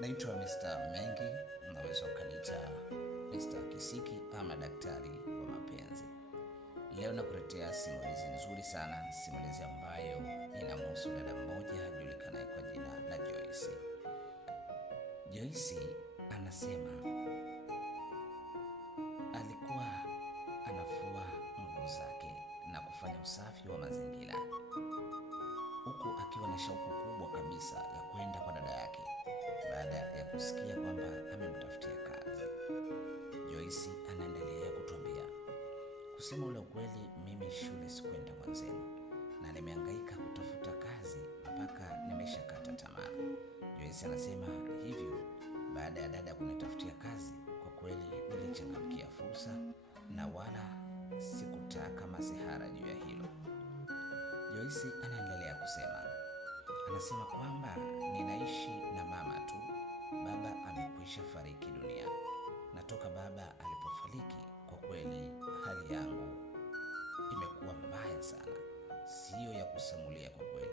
Naitwa Mr. Mengi, unaweza ukaniita Mr. Kisiki ama daktari wa mapenzi. Leo nakuletea simulizi nzuri sana, simulizi ambayo inamhusu dada mmoja ajulikanaye kwa jina la Joyce. Joyce anasema alikuwa anafua nguo zake na kufanya usafi wa mazingira, huku akiwa na shauku kubwa kabisa ya kwenda kwa dada yake baada ya kusikia kwamba amemtafutia kazi. Joyce anaendelea kutuambia, kusema ule ukweli, mimi shule sikwenda mwenzenu na nimehangaika kutafuta kazi mpaka nimeshakata tamaa. Joyce anasema hivyo baada ya dada kunitafutia kazi, kwa kweli nilichangamkia fursa na wala sikutaka masihara juu ya hilo. Joyce anaendelea kusema, anasema kwamba ninaishi na mama tu, baba amekwisha fariki dunia, na toka baba alipofariki, kwa kweli hali yangu imekuwa mbaya sana, siyo ya kusimulia kwa kweli.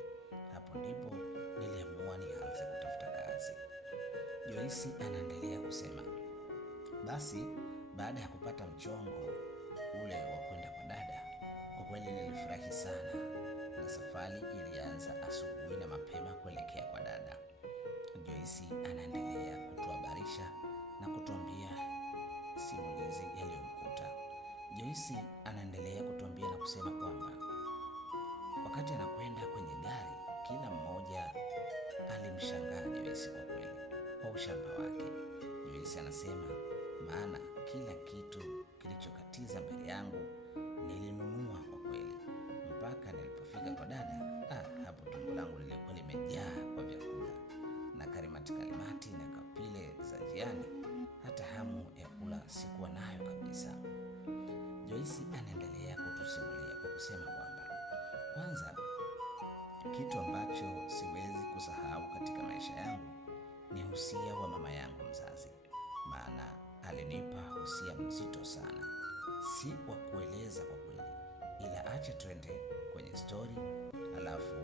Hapo ndipo niliamua nianze kutafuta kazi. Joyce anaendelea kusema, basi baada ya kupata mchongo ule wa kwenda kwa dada, kwa kweli nilifurahi sana, na safari ilianza asubuhi na mapema kuelekea kwa dada. Joyce anaendelea kutuhabarisha na kutuambia simulizi yaliyomkuta. Joyce anaendelea kutuambia na kusema kwamba wakati anakwenda kwenye gari, kila mmoja alimshangaa Joyce kwa kweli kwa ushamba wake. Joyce anasema maana kila kitu kilichokatiza mbele yangu nilinunua kwa kweli, mpaka nilipofika kwa dada, hapo tumbo langu lilikuwa limejaa kwa vyakula na karimati na kapile za njiani, hata hamu ya kula sikuwa nayo kabisa. Joyce anaendelea kutusimulia kwa kusema kwamba kwanza, kitu ambacho siwezi kusahau katika maisha yangu ni usia wa mama yangu mzazi, maana alinipa usia mzito sana, si wa kueleza kwa kweli, ila acha twende kwenye stori alafu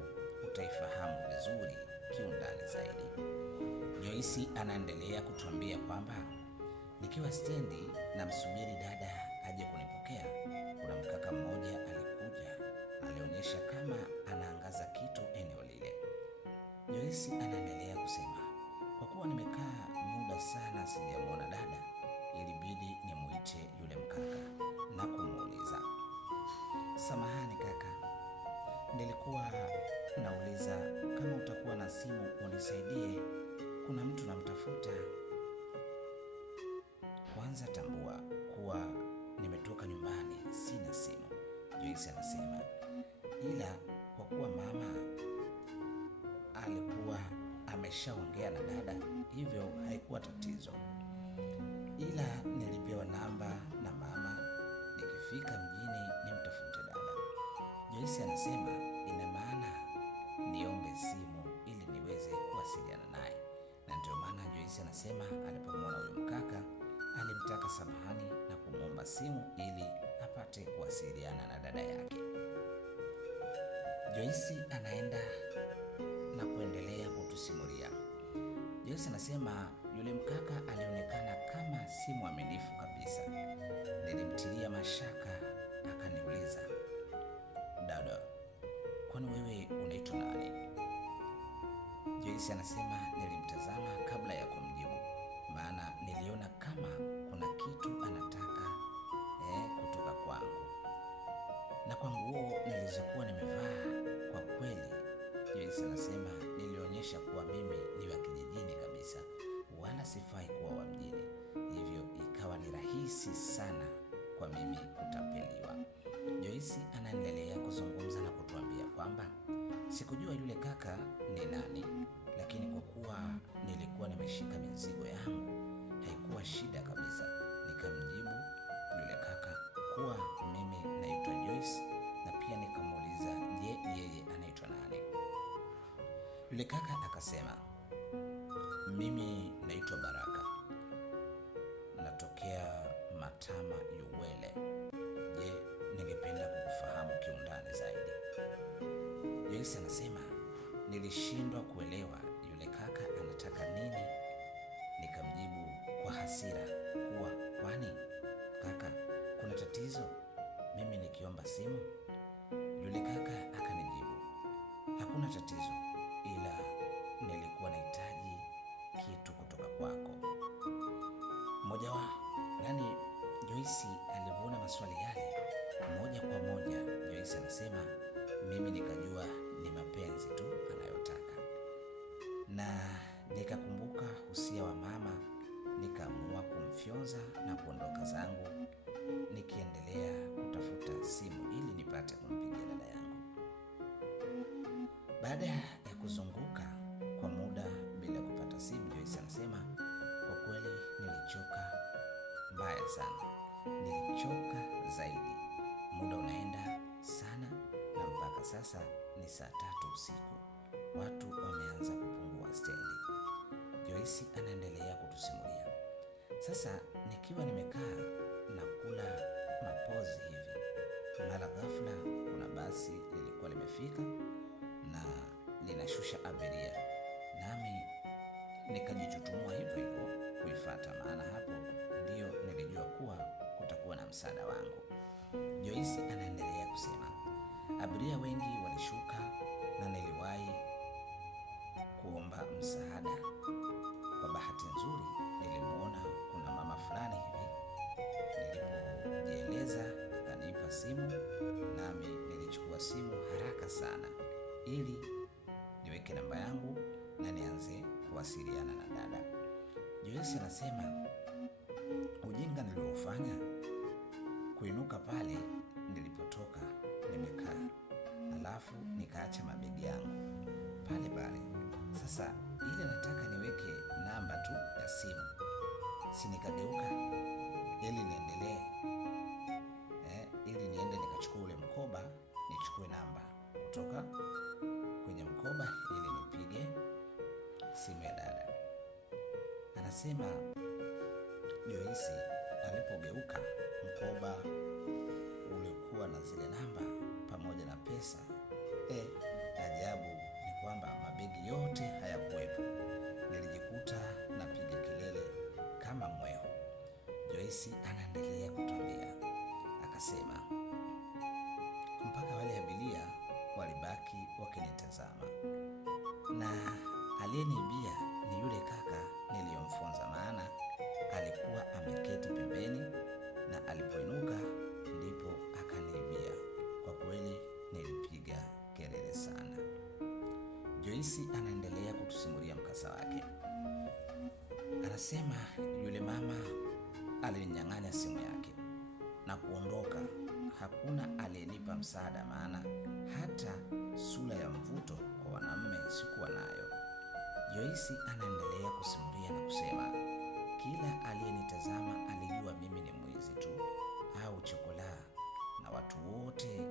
utaifahamu vizuri kiundani zaidi. Joyce anaendelea kutuambia kwamba nikiwa stendi na msubiri dada aje kunipokea, kuna mkaka mmoja alikuja, alionyesha kama anaangaza kitu eneo lile. Joyce anaendelea kusema, kwa kuwa nimekaa muda sana sijamwona dada, ilibidi nimuite yule mkaka na kumuuliza, samahani kaka, nilikuwa nauliza kama utakuwa na simu unisaidie, kuna mtu namtafuta. Kwanza tambua kuwa nimetoka nyumbani, sina simu, Joyce anasema, ila kwa kuwa mama alikuwa ameshaongea na dada, hivyo haikuwa tatizo, ila nilipewa namba na mama, nikifika mjini nimtafute dada. Joyce anasema ina maana niombe simu ili niweze kuwasiliana naye, na ndio maana Joyce anasema alipomwona huyo mkaka alimtaka samahani na kumwomba simu ili apate kuwasiliana na dada yake. Joyce anaenda na kuendelea kutusimulia. Joyce anasema yule mkaka alionekana kama si mwaminifu kabisa, nilimtilia mashaka, akaniuliza, dada, kwani wewe unaitwa nani? Joyce anasema nilimtazama kabla ya kumjibu, maana niliona kama kuna kitu anataka kutoka kwangu, na kwa nguo nilizokuwa nimevaa, kwa kweli Joyce anasema nilionyesha kuwa mimi ni wa kijijini kabisa, wala sifai kuwa wa mjini, hivyo ikawa ni rahisi sana kwa mimi kutapeliwa. Joyce anaendelea kuzungumza na kutuambia kwamba sikujua yule kaka ni nani, lakini kwa kuwa nilikuwa nimeshika mizigo yangu, haikuwa shida kabisa, nikamjibu yule kaka kuwa mimi naitwa Joyce, na pia nikamuuliza je, yeye anaitwa nani? Yule kaka akasema, mimi naitwa Baraka, natokea Matama Yuwele. Je, ningependa kukufahamu kiundani zaidi. Joyce anasema nilishindwa kuelewa yule kaka anataka nini hasira kuwa, kwani kaka, kuna tatizo mimi nikiomba simu? Yule kaka akanijibu, hakuna tatizo, ila nilikuwa nahitaji kitu kutoka kwako. Mmoja wa Joyce alivyoona maswali yale, moja kwa moja Joyce anasema, mimi nikajua ni mapenzi tu anayotaka, na nikakumbuka usia wa mama, nikaamua kumfyonza na kuondoka zangu, nikiendelea kutafuta simu ili nipate kumpigia dada yangu. Baada ya kuzunguka kwa muda bila kupata simu, Joyce anasema, kwa kweli nilichoka mbaya sana, nilichoka zaidi. Muda unaenda sana na mpaka sasa ni saa 3 usiku. Watu wameanza kupungua stendi. Joyce anaendelea kutusimulia. Sasa nikiwa nimekaa na kula mapozi hivi, mara ghafla kuna basi lilikuwa limefika na linashusha abiria, nami nikajichutumua hivyo hivyo kuifuata, maana hapo ndio nilijua kuwa kutakuwa na msaada wangu. Joyce anaendelea kusema, abiria wengi walishuka na niliwahi kuomba msaada. Kwa bahati nzuri nilimuona kuna mama fulani hivi, nilipojieleza akanipa simu, nami nilichukua simu haraka sana ili niweke namba yangu na nianze kuwasiliana na dada. Joyce anasema, ujinga niliofanya kuinuka pale nilipotoka nimekaa, alafu nikaacha mabegi yangu pale pale. Sasa ile nataka niweke namba tu ya simu, si nikageuka ili niendelee ili niende nikachukua ule mkoba, nichukue namba kutoka kwenye mkoba ili nipige simu ya dada. Anasema Joyce alipogeuka, mkoba ulikuwa na zile namba pamoja na pesa. Ajabu ni kwamba mabegi yote hayakuwepo. Nilijikuta napiga kelele kama mwehu. Joyce anaendelea kutuambia, akasema, mpaka wale abiria walibaki wakinitazama, na aliyeniibia ni yule kaka niliyomfunza, maana alikuwa ameketi pembeni na alipoinuka ndipo akaniibia. Kwa kweli nilipiga kelele sana. Joyce anaendelea kutusimulia mkasa wake. Anasema yule mama alininyang'anya simu yake na kuondoka. Hakuna aliyenipa msaada, maana hata sura ya mvuto kwa wanaume sikuwa nayo. Joyce anaendelea kusimulia na kusema, kila aliyenitazama alijua mimi ni mwizi tu au chokolaa, na watu wote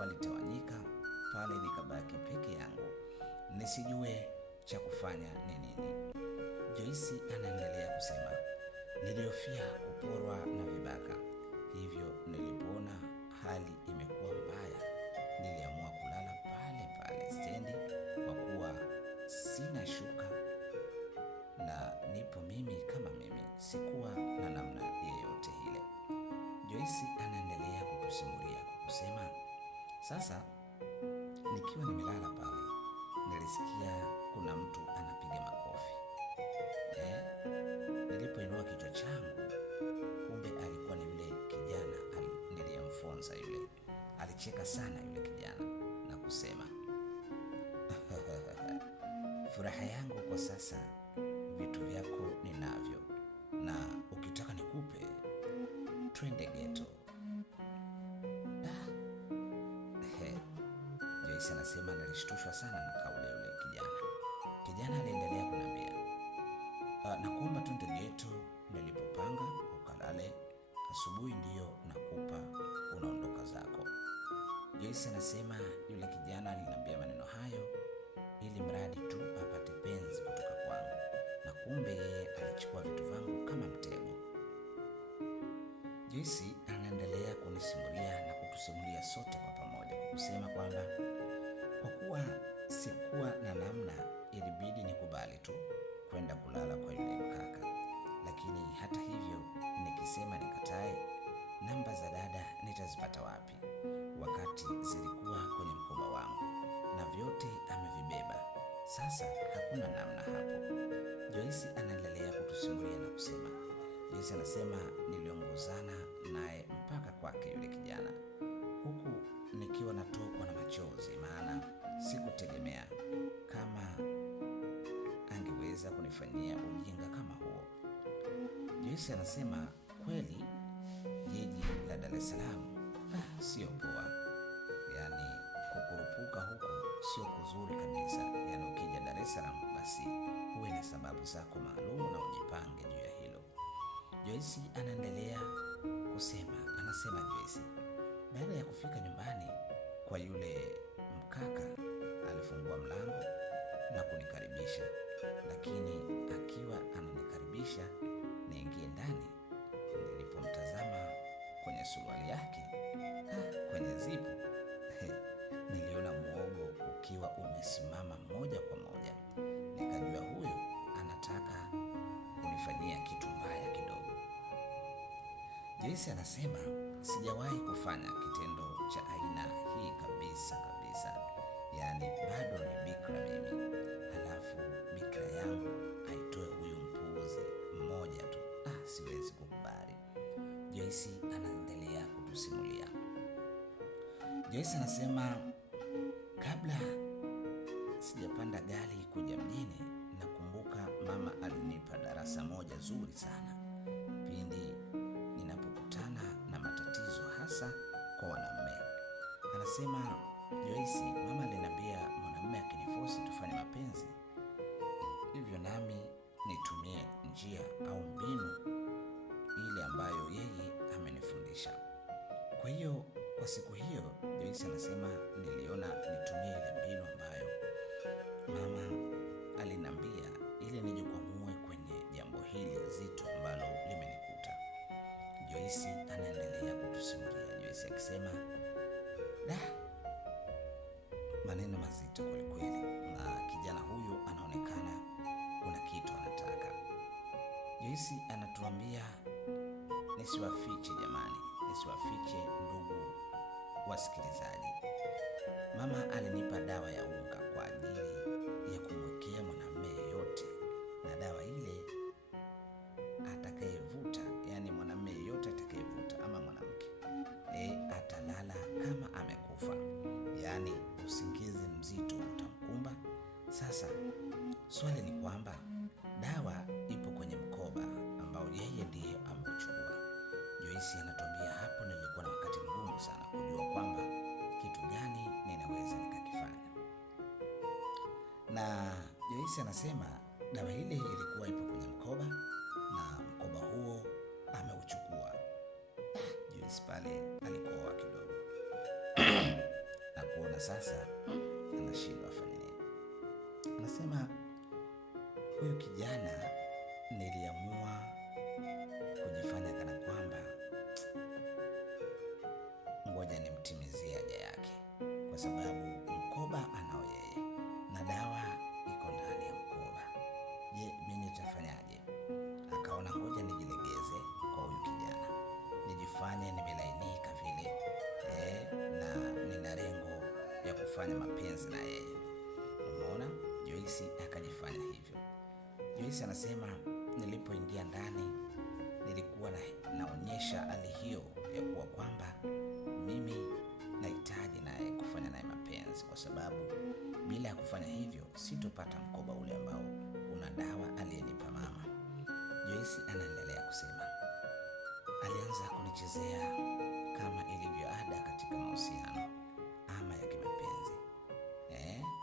walitawanyika pale, nikabaki peke yangu nisijue cha kufanya ni nini. Joyce anaendelea kusema, nilihofia kuporwa na vibaka, hivyo nilipoona hali imekuwa mbaya niliamua kulala pale pale stendi, kwa kuwa sina shuka na nipo mimi kama mimi, sikuwa na namna yeyote ile. Joyce anaendelea kutusimulia kwa kusema, sasa nikiwa nimelala pale nilisikia kuna mtu anapiga makofi. Nilipoinua kichwa changu, kumbe alikuwa ni yule kijana niliyemfunza. Yule alicheka sana yule kijana na kusema, furaha yangu kwa sasa, vitu vyako ninavyo, na ukitaka nikupe, twende ghetto. Joyce anasema nilishtushwa sana na kauli ya yule kijana. Kijana aliendelea kuniambia, nakuomba twende ghetto, nilipopanga ukalale, asubuhi ndiyo nakupa, unaondoka zako. Joyce anasema yule kijana aliniambia maneno hayo ili mradi tu apate penzi kutoka kwangu, na kumbe yeye alichukua vitu vangu kama mtego. Joyce anaendelea kunisimulia na kutusimulia sote kwa pamoja kwa kusema kwamba kwa kuwa sikuwa na namna, ilibidi nikubali tu kwenda kulala kwa yule mkaka, lakini hata hivyo nikisema nikatae, namba za dada nitazipata wapi, wakati zilikuwa kwenye mkoba wangu na vyote amevibeba. Sasa hakuna namna hapo. Joyce anaendelea kutusimulia na kusema, Joyce anasema niliongozana naye mpaka kwake yule kijana, huku nikiwa natokwa na machozi, maana sikutegemea kama angeweza kunifanyia ujinga kama huo. Joyce anasema kweli jiji la Dar es Salaam sio poa, yaani kukurupuka huko sio kuzuri kabisa. Yaani ukija Dar es Salaam basi uwe na sababu zako maalum na ujipange juu ya hilo. Joyce anaendelea kusema, anasema Joyce, baada ya kufika nyumbani kwa yule mkaka, alifungua mlango na kunikaribisha, lakini akiwa ananikaribisha niingie ndani, nilipomtazama kwenye suruali yake, kwenye zipu, niliona muogo ukiwa umesimama moja kwa moja. Nikajua huyu anataka kunifanyia kitu mbaya kidogo. Joyce anasema sijawahi kufanya kitendo cha aina hii kabisa kabisa. Yaani bado ni bikra mimi, halafu bikra yangu aitoe huyu mpuuzi mmoja tu. Siwezi kukubali. Joyce anaendelea kutusimulia. Joyce anasema kabla sijapanda gari kuja mjini, nakumbuka mama alinipa darasa moja zuri sana pindi ninapokutana na matatizo, hasa kwa wanaume. Anasema Joyce, mama aliniambia mwanamume akinifosi tufanye mapenzi, hivyo nami nitumie njia au mbinu ile ambayo yeye amenifundisha. Kwa hiyo kwa siku hiyo Joyce anasema niliona nitumie ile mbinu ambayo mama aliniambia ili nijikwamue kwenye jambo hili zito ambalo limenikuta. Joyce anaendelea kutusimulia. Joyce akisema maneno mazito kweli kweli, na kijana huyu anaonekana kuna kitu anataka. Joyce anatuambia nisiwafiche jamani, nisiwafiche ndugu wasikilizaji. Mama alinipa dawa ya unga kwa ajili ya kumwekea mwanamume yeyote, na dawa ile atakayevuta, yani mwanamume yeyote atakayevuta ama mwanamke, atalala kama amekufa, yani usingizi mzito utamkumba. Sasa swali ni kwamba dawa ipo kwenye mkoba ambao yeye ndiye ameuchukua. Joyce anatuambia hapo nilikuwa na wakati mgumu sana kujua kwamba kitu gani ninaweza nikakifanya. Na Joyce anasema dawa ile ilikuwa ipo kwenye mkoba na mkoba huo ameuchukua. Joyce pale alikoa kidogo na kuona sasa anashindwa afanye nini. Anasema huyu kijana niliamua kujifanya kana kwamba ngoja nimtimizie haja yake, kwa sababu mkoba anao yeye na dawa iko ndani ya mkoba. Je, mimi nitafanyaje? Akaona ngoja nijilegeze kwa huyu kijana, nijifanye nimelainika vile, na nina lengo ya kufanya mapenzi na yeye. Umeona? Joyce akajifanya hivyo. Joyce anasema nilipoingia ndani nilikuwa naonyesha hali hiyo ya kuwa kwamba mimi nahitaji naye kufanya naye mapenzi, kwa sababu bila ya kufanya hivyo sitopata mkoba ule ambao una dawa aliyenipa mama. Joyce anaendelea kusema alianza kunichezea kama ilivyo ada katika mahusiano ama ya kimapenzi.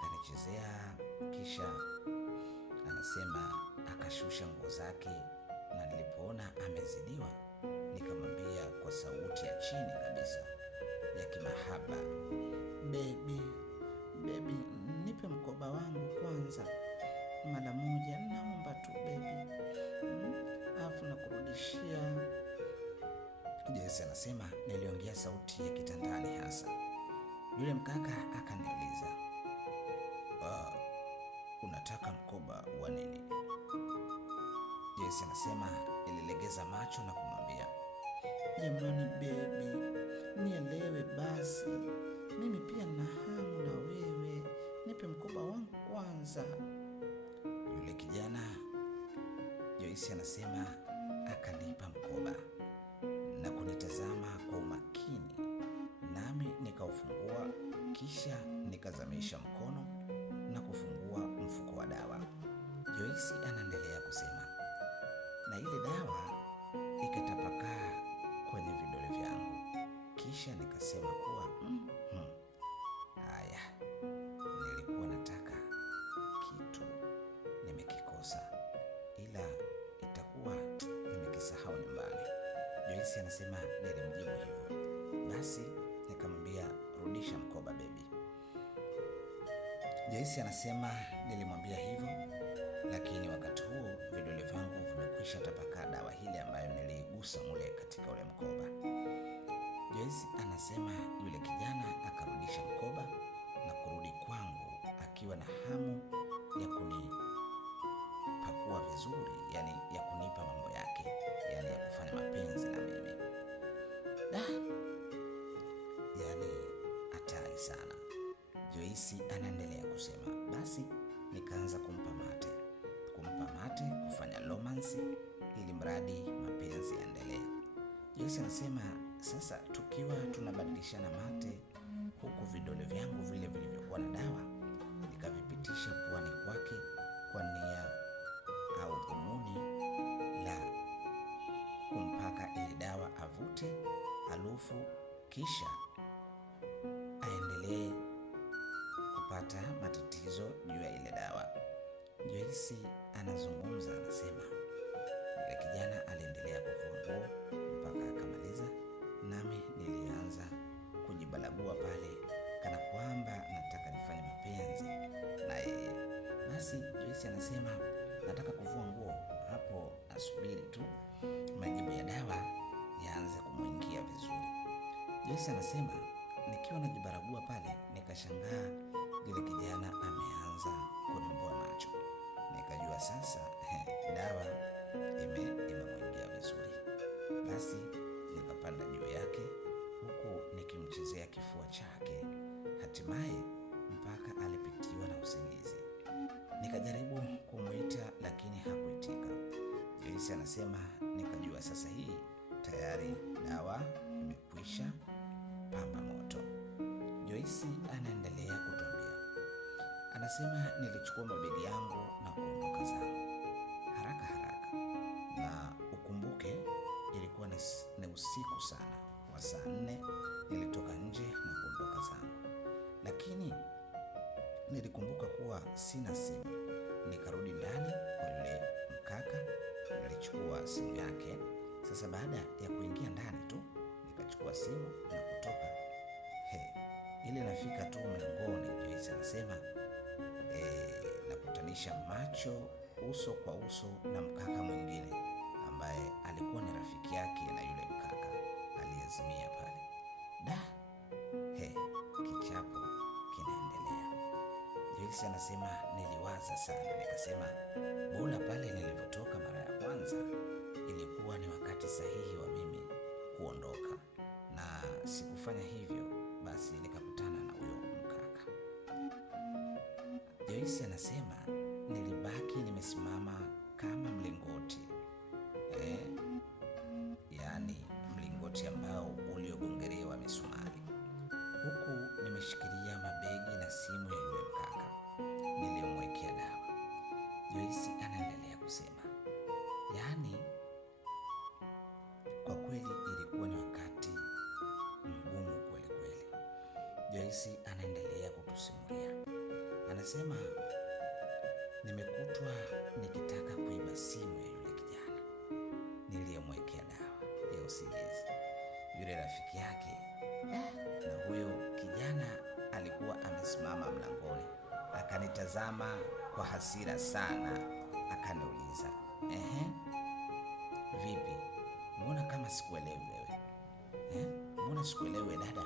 Kanichezea, kisha anasema akashusha nguo zake, na nilipoona amezidiwa nikamwambia kwa sauti ya chini kabisa ya kimahaba, baby, nipe mkoba wangu kwanza mara moja, naomba tu baby, alafu nakurudishia. Joyce anasema niliongea sauti ya kitandani hasa. Yule mkaka akaniuliza, unataka mkoba wa nini? Joyce anasema alilegeza macho na kumwambia, jamani baby, nielewe basi, mimi pia na hamu na wewe, nipe mkoba wangu kwanza. Yule kijana, Joyce anasema, akanipa mkoba na kunitazama kwa umakini, nami nikaufungua, kisha nikazamisha mkono na kufungua mfuko wa dawa. Joyce anaendelea kusema, na ile dawa ikatapakaa kwenye vidole vyangu, kisha nikasema kuwa haya, nilikuwa nataka kitu nimekikosa, ila itakuwa nimekisahau nyumbani. Joyce anasema nilimjibu hivyo. Basi nikamwambia, rudisha mkoba baby. Joyce anasema nilimwambia hivyo, lakini wakati huo vidole vyangu vimekwisha tapakaa dawa hile ambayo niliigusa mule katika ule mkoba. Joyce anasema yule kijana akarudisha mkoba na kurudi kwangu akiwa na hamu ya kunipakua vizuri, yani ya kunipa mambo yake, yani ya kufanya mapenzi na mimi. Yani hatari sana. Joyce anaendelea kusema, basi nikaanza kumpa mate, kufanya romance ili mradi mapenzi yaendelee. Joyce anasema sasa tukiwa tunabadilishana mate, huku vidole vyangu vile vilivyokuwa na dawa nikavipitisha puani kwake kwa nia au dhumuni la kumpaka ile dawa avute harufu, kisha aendelee kupata matatizo juu ya ile dawa. Joyce anazungumza, anasema yule kijana aliendelea kuvua nguo mpaka akamaliza, nami nilianza kujibalagua pale kana kwamba nataka nifanye mapenzi na yeye. Basi Joyce anasema nataka kuvua nguo, hapo asubiri tu majibu ya dawa yaanze kumwingia vizuri. Joyce anasema nikiwa najibaragua pale nikashangaa yule kijana ameanza kunimbua macho. Nikajua sasa dawa imemwingia vizuri. Basi nikapanda juu yake huku nikimchezea kifua chake, hatimaye mpaka alipitiwa na usingizi. Nikajaribu kumuita lakini hakuitika. Joyce anasema nikajua sasa hii tayari dawa imekwisha pamba moto. Joyce anaendelea kutuambia, anasema nilichukua mabegi yangu na kuondoka zangu haraka, na ukumbuke ilikuwa ni usiku sana wa saa 4. Nilitoka nje na kuondoka zangu, lakini nilikumbuka kuwa sina simu. Nikarudi ndani kwa yule mkaka, nilichukua simu yake. Sasa baada ya kuingia ndani tu nikachukua simu na kutoka. Ile nafika tu mlangoni, Joyce anasema nakutanisha macho uso kwa uso na mkaka mwingine ambaye alikuwa ni rafiki yake na yule mkaka aliyezimia pale. Kichapo kinaendelea. Joyce anasema niliwaza sana, nikasema bora pale nilipotoka mara ya kwanza ilikuwa ni wakati sahihi wa mimi kuondoka, na sikufanya hivyo, basi nikakutana na huyo mkaka. Joyce anasema nilibaki nimesimama kama mlingoti, yani mlingoti ambao uliogongelewa misumari, huku nimeshikilia mabegi na simu ya yule mkaka niliyomwekea dawa. Joyce anaendelea kusema, yani kwa kweli ilikuwa ni wakati mgumu kweli kweli. Joyce anaendelea kutusimulia, anasema nimekutwa nikitaka kuiba simu ya yule kijana niliyemwekea dawa ya usingizi, yule rafiki yake. Na huyo kijana alikuwa amesimama mlangoni, akanitazama kwa hasira sana, akaniuliza, vipi, mbona kama sikuelewi wewe? Mbona sikuelewi dada?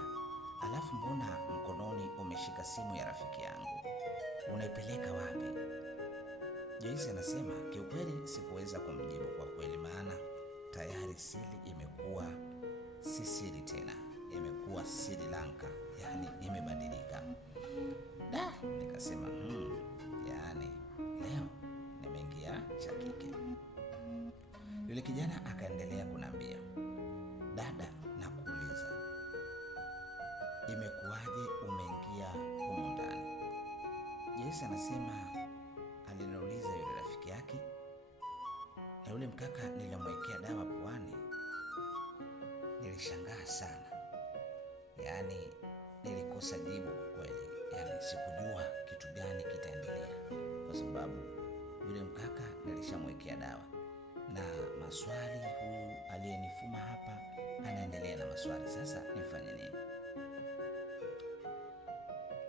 Alafu mbona mkononi umeshika simu ya rafiki yangu? Unaipeleka wapi? Joyce anasema kiukweli sikuweza kumjibu kwa kweli, maana siri imekuwa si siri tena, imekuwa Sri Lanka, yani imebadilika. Nikasema yani leo nimeingia cha kike. Yule kijana akaendelea kunambia, dada, nakuuliza, imekuwaje umeingia humu ndani? Joyce anasema aliniuliza yule rafiki yake, na yule mkaka nilimwekea dawa puani. Nilishangaa sana, yani nilikosa jibu kwa kweli, yani sikujua kitu gani kitaendelea, kwa sababu yule mkaka nilishamwekea dawa, na maswali huyu aliyenifuma hapa anaendelea na maswali. Sasa nifanye nini?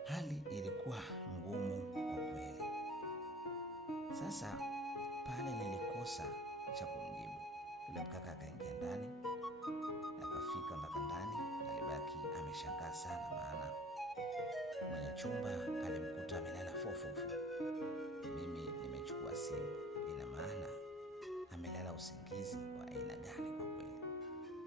Hali ilikuwa ngumu kwa kweli. Sasa pale nilikosa cha kumjibu. Yule mkaka akaingia ndani, akafika mpaka ndani, alibaki ameshangaa sana, maana mwenye chumba alimkuta amelala fofofo. Mimi nimechukua simu, ina maana amelala usingizi wa aina gani kwa kweli.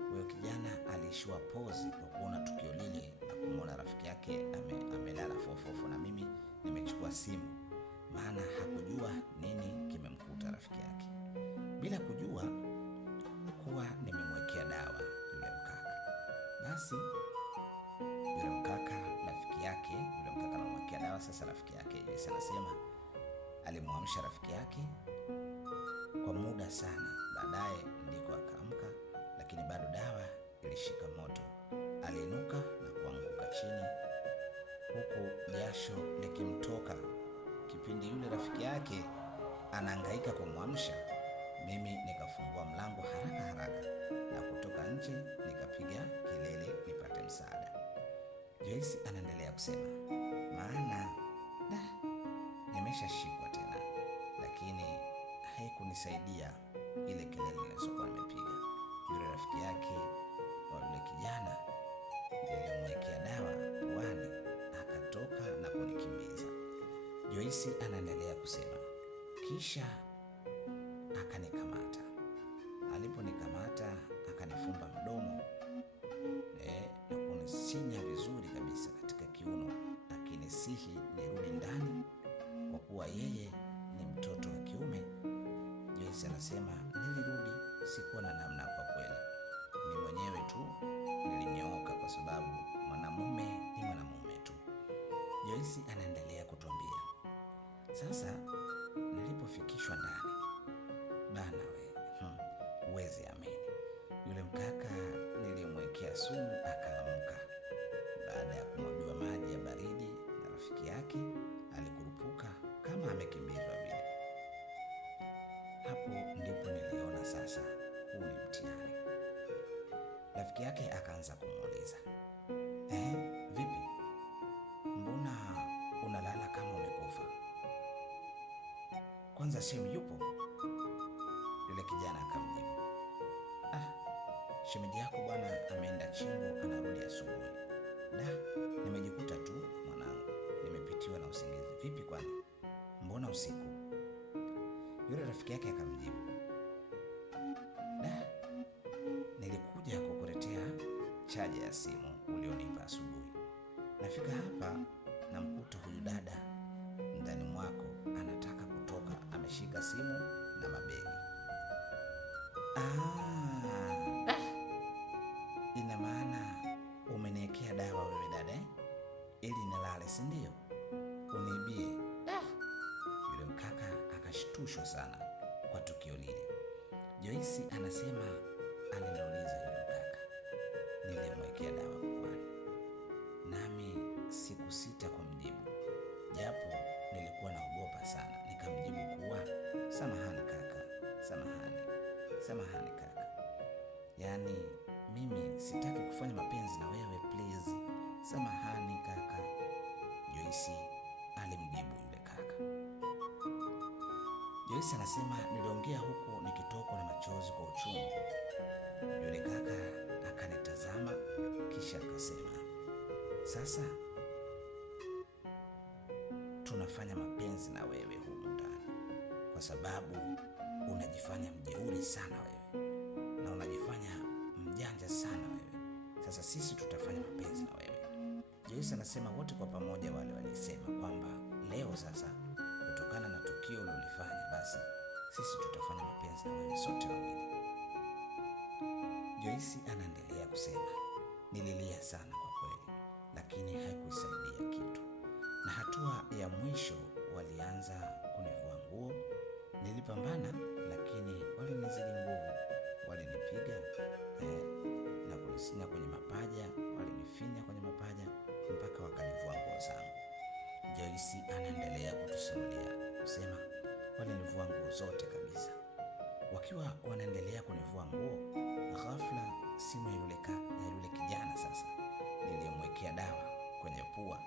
Huyo kijana aliishiwa pozi kwa kuona tukio lile na kumwona rafiki yake amelala fofofo, na mimi nimechukua simu, maana hakujua nini kimemkuta rafiki yake, bila kujua kuwa nimemwekea dawa yule mkaka. Basi yule mkaka anamwekea dawa. Sasa rafiki yake Joyce anasema alimwamsha rafiki yake kwa muda sana, baadaye ndiko akaamka, lakini bado dawa ilishika moto. Aliinuka na kuanguka chini huku jasho likimtoka. Kipindi yule rafiki yake anahangaika kumwamsha, mimi nikafungua mlango haraka na kutoka nje nikapiga kelele nipate msaada. Joyce anaendelea kusema, maana nimeshashikwa tena, lakini haikunisaidia ile kelele nilizokuwa nimepiga. Yule rafiki yake wa yule kijana nilimwekea dawa puani akatoka na kunikimbiza. Joyce anaendelea kusema, kisha akanikamata. Aliponikamata akanifumba mdomo na kunisinya vizuri kabisa katika kiuno, akinisihi nirudi ndani kwa kuwa yeye ni mtoto wa kiume. Joyce anasema nilirudi, sikuwa na namna kwa kweli. Mimi mwenyewe tu nilinyooka kwa sababu mwanamume ni mwanamume tu. Joyce anaendelea kutuambia, sasa nilipofikishwa ndani, bana huwezi amini, yule mkaka nilimwekea sumu akaamka. Baada ya kumwagiwa maji ya baridi na rafiki yake, alikurupuka kama amekimbizwa vile. Hapo ndipo niliona sasa huu ni mtihani. Rafiki yake akaanza kumuuliza, vipi? Mbona unalala kama umekufa? Kwanza Shem yupo? Yule kijana akamjibu, shemeji yako bwana ameenda chimbo, anarudi asubuhi. Nimejikuta tu mwanangu, nimepitiwa na usingizi. Vipi kwani? Mbona usiku? Yule rafiki yake akamjibu, nilikuja kukuletea chaja ya simu ulionipa asubuhi. Nafika hapa na mkuta huyu dada ndani mwako anataka kutoka, ameshika simu na mabegi. Ina maana umeniwekea dawa wewe dada, ili nilale, si ndio? Uniibie. Yule mkaka akashtushwa sana kwa tukio lile. Joyce anasema aliniuliza yule mkaka, nilimwekea dawa puani, nami sikusita kumjibu, japo nilikuwa naogopa sana. Nikamjibu kuwa samahani kaka, samahani kaka, yaani mimi sitaki kufanya mapenzi na wewe, please, samahani kaka. Joyce alimjibu yule kaka. Joyce anasema niliongea huku nikitokwa na machozi kwa uchungu. Yule kaka akanitazama kisha akasema, sasa tunafanya mapenzi na wewe humu ndani kwa sababu unajifanya mjeuri sana wewe, na unajifanya nakupenda sana wewe. Sasa sisi tutafanya mapenzi na wewe. Joyce anasema wote kwa pamoja wale walisema kwamba leo sasa, kutokana na tukio ulilofanya, basi sisi tutafanya mapenzi na wewe sote wawili. Joyce anaendelea kusema, nililia sana kwa kweli, lakini haikusaidia kitu. Na hatua ya mwisho walianza kunivua nguo. Nilipambana, lakini walinizidi nguvu. Walinipiga na kunisinya kwenye mapaja, walinifinya kwenye mapaja mpaka wakanivua nguo zangu. Joyce anaendelea kutusimulia kusema, walinivua nguo zote kabisa. Wakiwa wanaendelea kunivua nguo, ghafla simu ya yule kijana sasa niliyemwekea dawa kwenye pua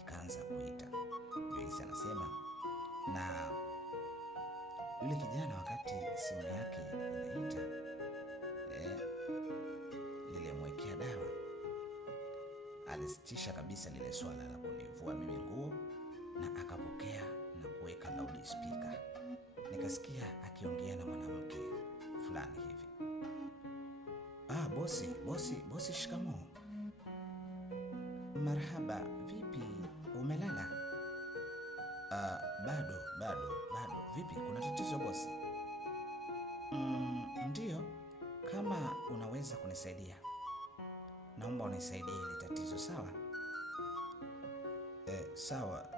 ikaanza kuita. Joyce anasema, na yule kijana wakati simu yake inaita, niliyemwekea dawa alisitisha kabisa lile swala la kunivua mimi nguo na akapokea na kuweka loudspeaker. Nikasikia akiongea na mwanamke fulani hivi. Bosi, shikamoo. Marhaba, vipi, umelala? Bado. Vipi, kuna tatizo bosi? Ndiyo, kama unaweza kunisaidia, naomba unisaidie hili tatizo, sawa?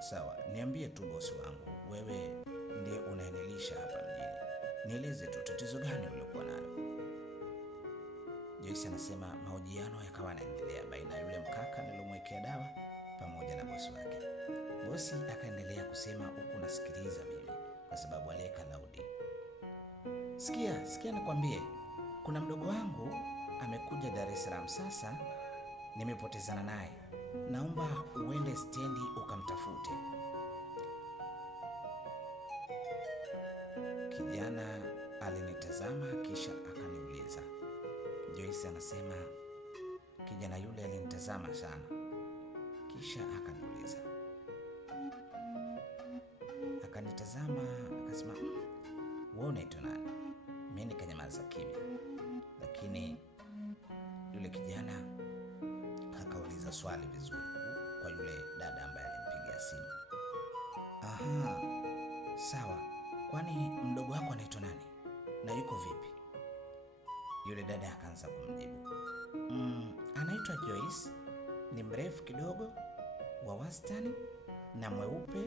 Sawa. Niambie tu bosi wangu, wewe ndiye unaenilisha hapa mjini. Nieleze tu tatizo gani uliokuwa nalo. Joyce anasema mahojiano yakawa yanaendelea baina ya yule mkaka nilomwekea dawa pamoja na bosi wake. Bosi akaendelea kusema huku nasikiliza mimi kwa sababu aliweka laudi. Sikia nakwambie, kuna mdogo wangu amekuja Dar es Salaam sasa, nimepotezana naye. Naomba uende stendi ukamtafute. Kijana alinitazama kisha akaniuliza. Joyce anasema kijana yule alinitazama sana kisha akaniuliza. Akanitazama akasema, wewe unaitwa nani? Mimi nikanyamaza kimya. Lakini yule kijana akauliza swali vizuri kwa yule dada ambaye alimpigia simu. Sawa. Kwani mdogo wako anaitwa nani? Na yuko vipi? Yule dada akaanza kumjibu. Anaitwa Joyce, ni mrefu kidogo, wa wastani na mweupe.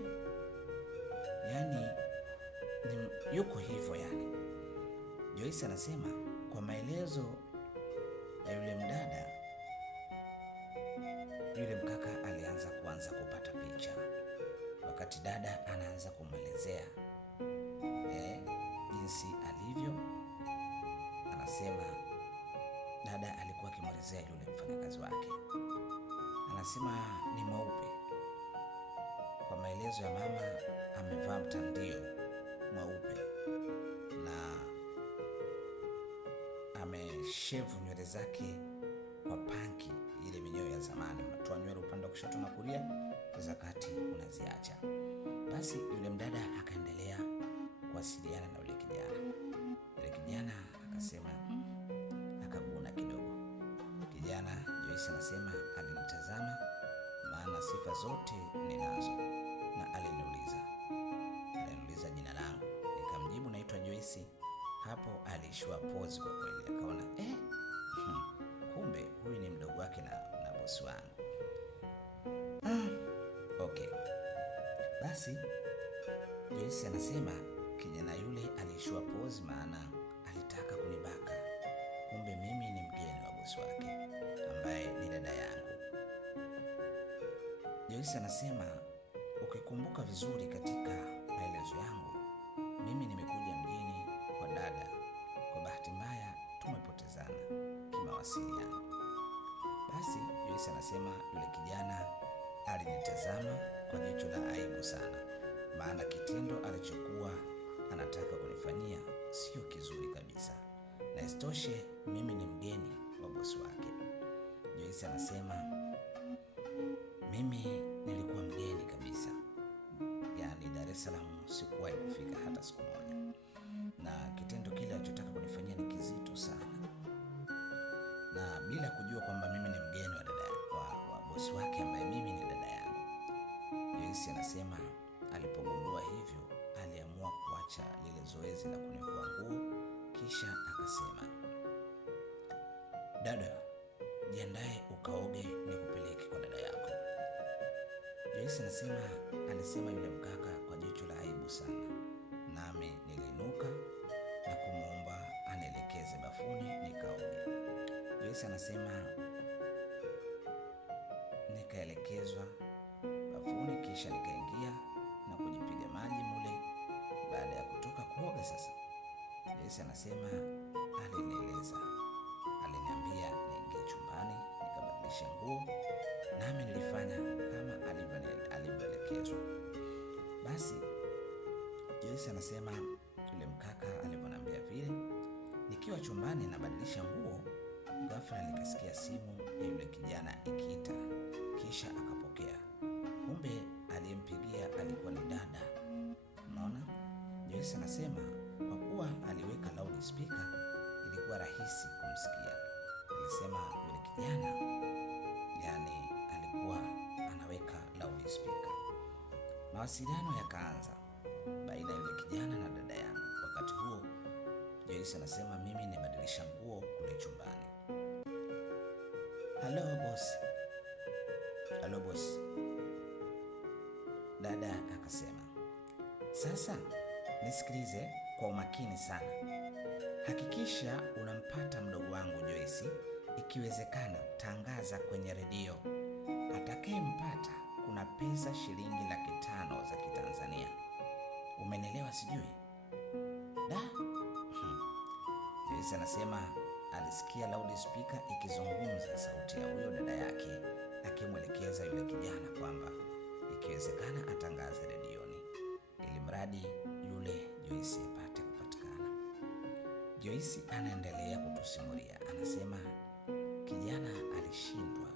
Yaani yuko hivyo yani. Joyce anasema kwa maelezo ya yule mdada, yule mkaka alianza kupata picha. Wakati dada anaanza kumwelezea jinsi alivyo, anasema dada alikuwa akimwelezea yule mfanyakazi wake. Anasema ni mweupe. Kwa maelezo ya mama, amevaa mtandio mweupe na ameshevu nywele zake kwa panki, ile minyoyo ya zamani unatoa nywele upande wa kushoto na kulia, za kati unaziacha. Basi yule mdada akaendelea kuwasiliana na yule kijana. Yule kijana akasema akaguna kidogo. Kijana, Joyce anasema, alinitazama maana sifa zote ninazo, na aliniuliza jina langu. Nikamjibu naitwa Joyce. Hapo alishua pause kwa kweli, akaona kumbe huyu ni mdogo wake na bosi wangu. Okay. Basi Joyce anasema kijana yule alishua pause maana alitaka kunibaka. Kumbe mimi ni mgeni wa bosi wake ambaye ni dada yangu. Joyce anasema ukikumbuka vizuri katika maelezo yangu, mimi nimekuja mjini kwa dada. Kwa bahati mbaya tumepotezana kimawasiliano. Basi Joyce anasema yule kijana alinitazama kwa jicho la aibu sana, maana kitendo alichokuwa anataka kunifanyia sio kizuri kabisa, na isitoshe mimi ni mgeni wa bosi wake. Joyce anasema mimi nilikuwa mgeni kabisa, yaani Dar es Salaam sikuwahi kufika hata siku moja, na kitendo kile alichotaka kunifanyia ni kizito sana. Na bila kujua kwamba mimi ni mgeni wa dada wa bosi wake ambaye mimi ni dada yangu. Joyce anasema alipogundua hivyo aliamua kuacha lile zoezi la kunivua nguo, kisha akasema, dada, jiandae ukaoge nikupeleke kwa dada yako. Joyce anasema alisema yule mkaka kwa jicho la aibu sana, nami niliinuka na kumwomba anielekeze bafuni nikaoge. Joyce anasema nikaelekezwa bafuni, kisha nikaingia na kujipiga maji mule. Baada ya kutoka kuoga sasa, Joyce anasema alinieleza, aliniambia niingie chumbani nikabadilisha nguo, nami nilifanya kama alivyoelekezwa. Basi Joyce anasema yule mkaka alivyoniambia vile, nikiwa chumbani nabadilisha nguo, ghafla nikasikia simu ya yule kijana ikiita, kisha akapokea. Kumbe aliyempigia alikuwa ni dada. Unaona? Joyce anasema kwa kuwa aliweka loudspeaker ilikuwa rahisi kumsikia. Alisema yule kijana yani alikuwa anaweka loudspeaker. Mawasiliano yakaanza baina ya yule kijana na dada yangu. Wakati huo Joyce anasema mimi nibadilisha nguo kule chumbani. Hello boss. Hello boss. Dada akasema, sasa nisikilize kwa umakini sana. Hakikisha unampata mdogo wangu Joyce. Ikiwezekana tangaza kwenye redio. Atakayempata kuna pesa shilingi 500,000 za Kitanzania. Umenielewa sijui? Da? Joyce anasema alisikia loudspeaker ikizungumza sauti ya huyo dada yake akimwelekeza yule kijana kwamba ikiwezekana atangaze redioni ili mradi yule Joyce apate kupatikana. Joyce anaendelea kutusimulia, anasema kijana alishindwa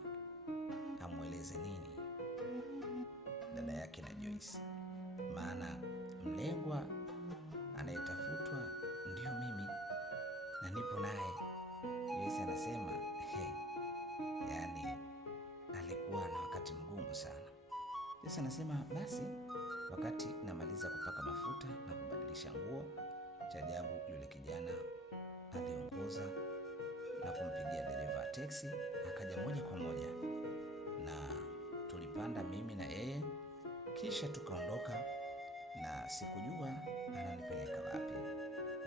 amweleze nini dada yake na Joyce, maana mlengwa anayetafutwa ndio mimi na nipo naye. Joyce anasema yani alikuwa na wakati mgumu sana. Joyce anasema basi wakati namaliza kupaka mafuta na kubadilisha nguo, cha ajabu yule kijana aliongoza na kumpigia dereva teksi, akaja moja kwa moja na tulipanda mimi na yeye, kisha tukaondoka na sikujua ananipeleka wapi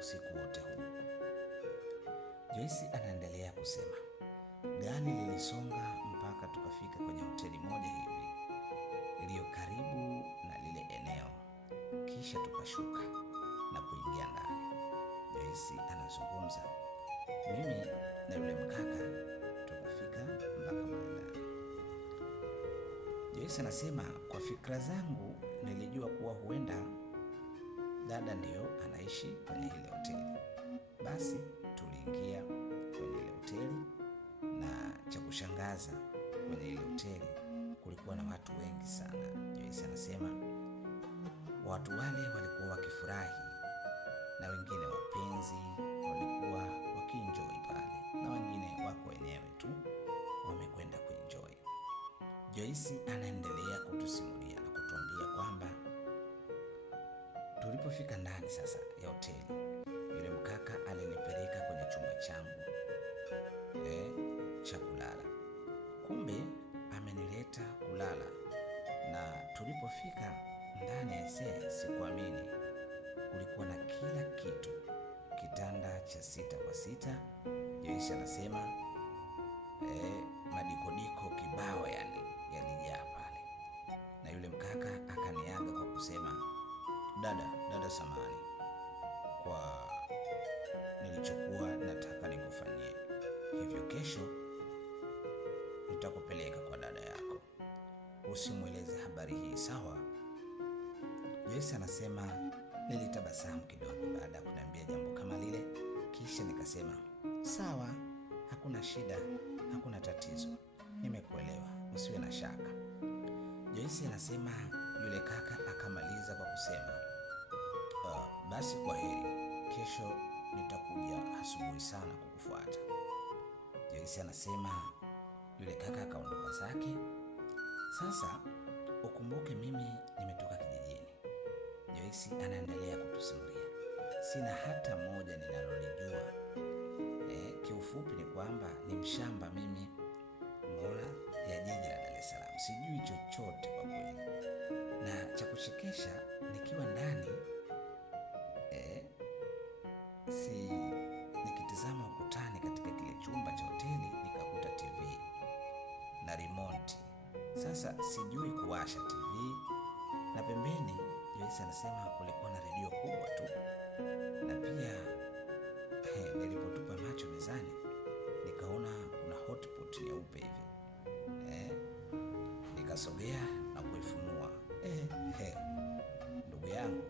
usiku wote huu. Joyce anaendelea kusema gari lilisonga mpaka tukafika kwenye hoteli moja hivi iliyo karibu na lile eneo, kisha tukashuka na kuingia ndani. Joyce anazungumza, mimi na yule mkaka tukafika mpaka ndani. Joyce anasema kwa fikra zangu nilijua kuwa huenda dada ndiyo anaishi kwenye ile hoteli. Basi tuliingia kwenye ile hoteli na cha kushangaza kwenye ile hoteli kulikuwa na watu wengi sana. Joyce anasema watu wale walikuwa wakifurahi na wengine wapenzi walikuwa wakienjoy pale na wengine wako wenyewe tu wamekwenda kuenjoy. Joyce anaendelea kutusimulia na kutuambia kwamba tulipofika ndani sasa ya hoteli, yule mkaka alinipeleka kwenye chumba changu cha kulala. Kumbe amenileta kulala, na tulipofika ndani ya sikuamini, kulikuwa na kila kitu. Kitanda cha 6x6. Joyce anasema madikodiko kibao yani yalijaa pale, na yule mkaka akaniaga kwa kusema, dada samani kwa nilichokuwa nataka nikufanyie hivyo, kesho nitakupeleka kwa dada yako, usimweleze habari hii, sawa? Joyce anasema nilitabasamu kidogo baada ya kuniambia jambo kama lile, kisha nikasema sawa, hakuna shida, hakuna tatizo, nimekuelewa, usiwe na shaka. Joyce anasema yule kaka akamaliza kwa kusema basi kwa heri, kesho nitakuja asubuhi sana kukufuata. Joyce anasema yule kaka akaondoka zake. Sasa ukumbuke mimi nimetoka kijijini. Joyce anaendelea kutusimulia. Sina hata moja ninalolijua. Kiufupi ni kwamba ni mshamba mimi, Mola ya jiji la Dar es Salaam. Sijui chochote kwa kweli. Na cha kuchekesha nikiwa ndani nikitizama ukutani katika kile chumba cha hoteli nikakuta TV na remote. Sasa sijui kuwasha TV, na pembeni Joyce anasema kulikuwa na redio kubwa tu. Na pia nilipotupa macho mezani nikaona kuna hotpot nyeupe hivi. Nikasogea na kuifunua. Ndugu yangu,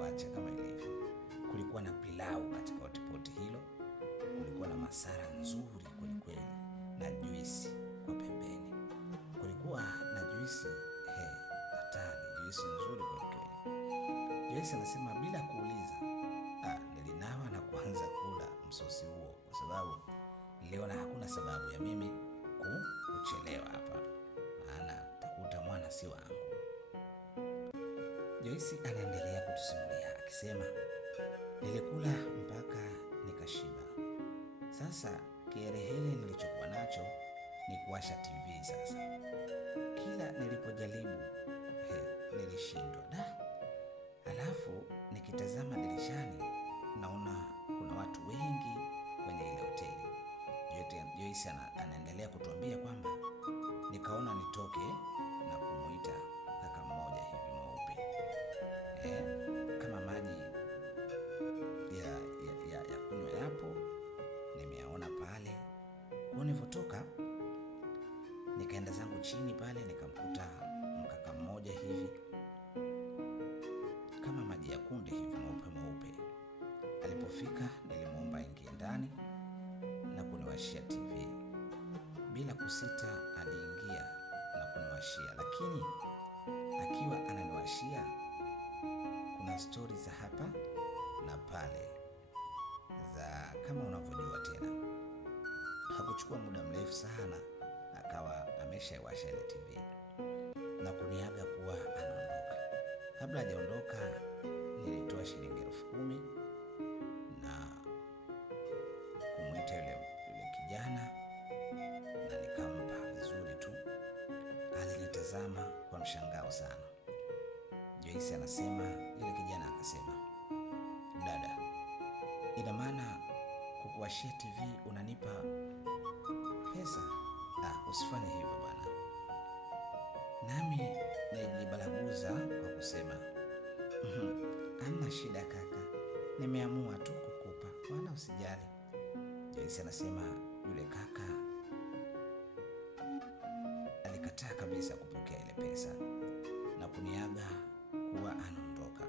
wacha kama ilivyo. Kulikuwa na pilau katika hotpot hilo. Kulikuwa na masara nzuri kwelikweli na juisi kwa pembeni. Kulikuwa na juisi hatari, juisi nzuri kwelikweli. Joyce anasema bila kuuliza nilinawa na kuanza kula msosi huo, kwa sababu niliona hakuna sababu ya mimi kuchelewa hapa, maana takuta mwana si wangu. Joyce anaendelea kutusimulia akisema, nilikula mpaka nikashiba. Sasa kiherehele nilichokuwa nacho ni kuwasha TV. Sasa kila nilipojaribu nilishindwa. Alafu nikitazama dirishani naona kuna watu wengi kwenye ile hoteli. Joyce anaendelea kutuambia kwamba nikaona nitoke na kumuita kaka mmoja hivi mweupe, kama maji ya kunywa yapo nimeyaona pale. Kwa nilipotoka nikaenda zangu chini pale nikamkuta mkaka mmoja hivi kama maji ya kunde hivi mweupe. Alipofika nilimwomba aingie ndani na kuniwashia TV. Bila kusita aliingia na kuniwashia, lakini akiwa ananiwashia kuna stori za hapa na pale za kama unavyojua tena. Hakuchukua muda mrefu sana akawa ameshaiwasha ile TV na kuniaga kuwa anaondoka. Kabla hajaondoka nilitoa shilingi 10,000 na kumwita yule kijana na nikampa vizuri tu. Alinitazama kwa mshangao sana. Joyce anasema yule kijana akasema, dada, ina maana kukuwashia TV unanipa pesa? Usifanye hivyo bwana. Nami nilijibalaguza kwa kusema, hamna shida kaka, nimeamua tu kukupa, wala usijali. Joyce anasema yule kaka alikataa kabisa kupokea ile pesa na kuniaga kuwa anaondoka.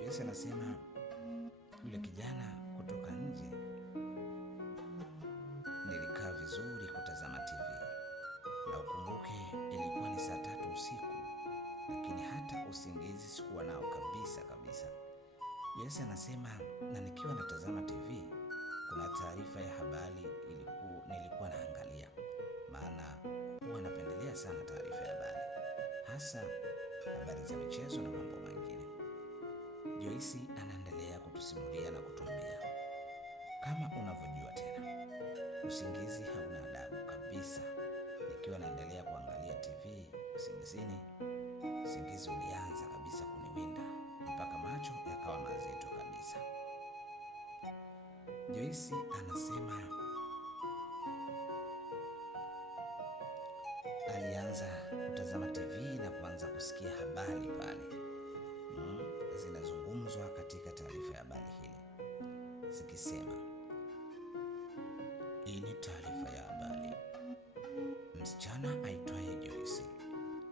Joyce anasema yule kijana kutoka nje nilikaa vizuri kutazama TV. Na ukumbuke ilikuwa ni saa 3 usiku, lakini hata usingizi sikuwa nao kabisa. Joyce anasema na nikiwa natazama TV kuna taarifa ya habari nilikuwa naangalia, maana huwa napendelea sana taarifa ya habari, hasa habari za michezo na mambo mengine. Joyce anaendelea kutusimulia na kutuambia, kama unavyojua tena, usingizi hauna adabu kabisa. Nikiwa naendelea kuangalia TV usingizini, usingizi ulianza kabisa kuniwinda mpaka macho yakawa mazito kabisa. Joyce anasema alianza kutazama TV na kuanza kusikia habari pale zinazungumzwa katika taarifa ya habari hili zikisema, hii ni taarifa ya habari. Msichana aitwaye Joyce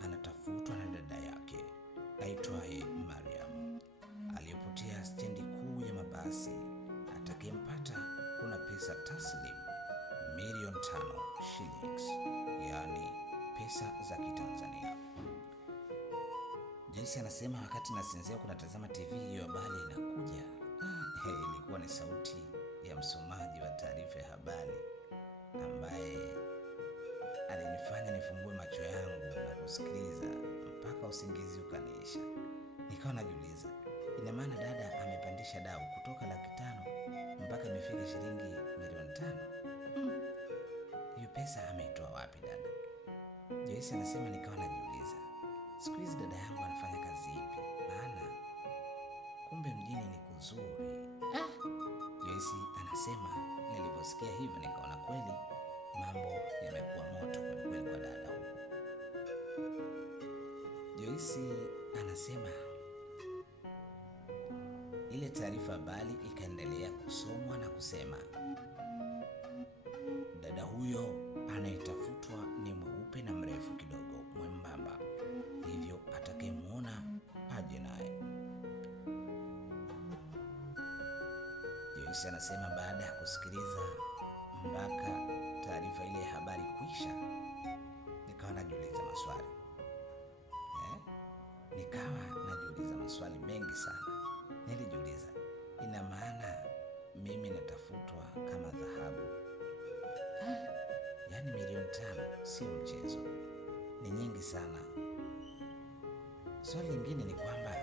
anatafutwa na dada yake aitwaye Mariam aliyepotea stendi kuu ya mabasi. Atakayempata kuna pesa taslim milioni 5 shillings, yani pesa za Kitanzania. Joyce anasema wakati nasinzia kunatazama TV hiyo habari inakuja. Ilikuwa ni sauti ya msomaji wa taarifa ya habari ambaye alinifanya nifungue macho yangu na kusikiliza mpaka usingizi ukaniisha. Nikawa najiuliza, ina maana dada amepandisha dau kutoka 500,000 mpaka imefika shilingi milioni 5? Hiyo pesa ameitoa wapi dada? Joyce anasema nikawa najiuliza, siku hizi dada yangu anafanya kazi ipi? Maana kumbe mjini ni kuzuri. Joyce anasema niliposikia hivyo nikaona kweli mambo yamekuwa moto kweli kwa dada huko. Joyce anasema ile taarifa habari ikaendelea kusomwa na kusema, dada huyo anayetafutwa ni mweupe na mrefu kidogo, mwembamba, hivyo atakayemwona aje naye. Joyce anasema baada ya kusikiliza mpaka taarifa ile ya habari kuisha, nikawa najiuliza maswali. Nikawa najiuliza maswali mengi sana. Nilijiuliza, ina maana mimi natafutwa kama dhahabu? Yaani milioni 5 sio mchezo, ni nyingi sana. Swali lingine ni kwamba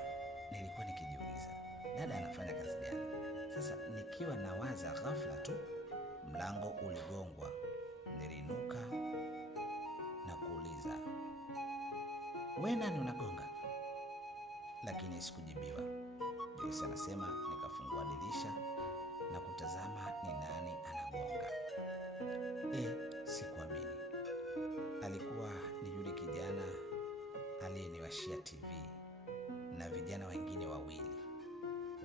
nilikuwa nikijiuliza, dada anafanya kazi gani? Sasa nikiwa nawaza, ghafla tu mlango uligongwa. Niliinuka na kuuliza, wewe nani unagonga? Lakini sikujibiwa. Joyce anasema nikafungua dirisha na kutazama ni nani anagonga. Sikuamini. Alikuwa ni yule kijana aliyeniwashia TV na vijana wengine wawili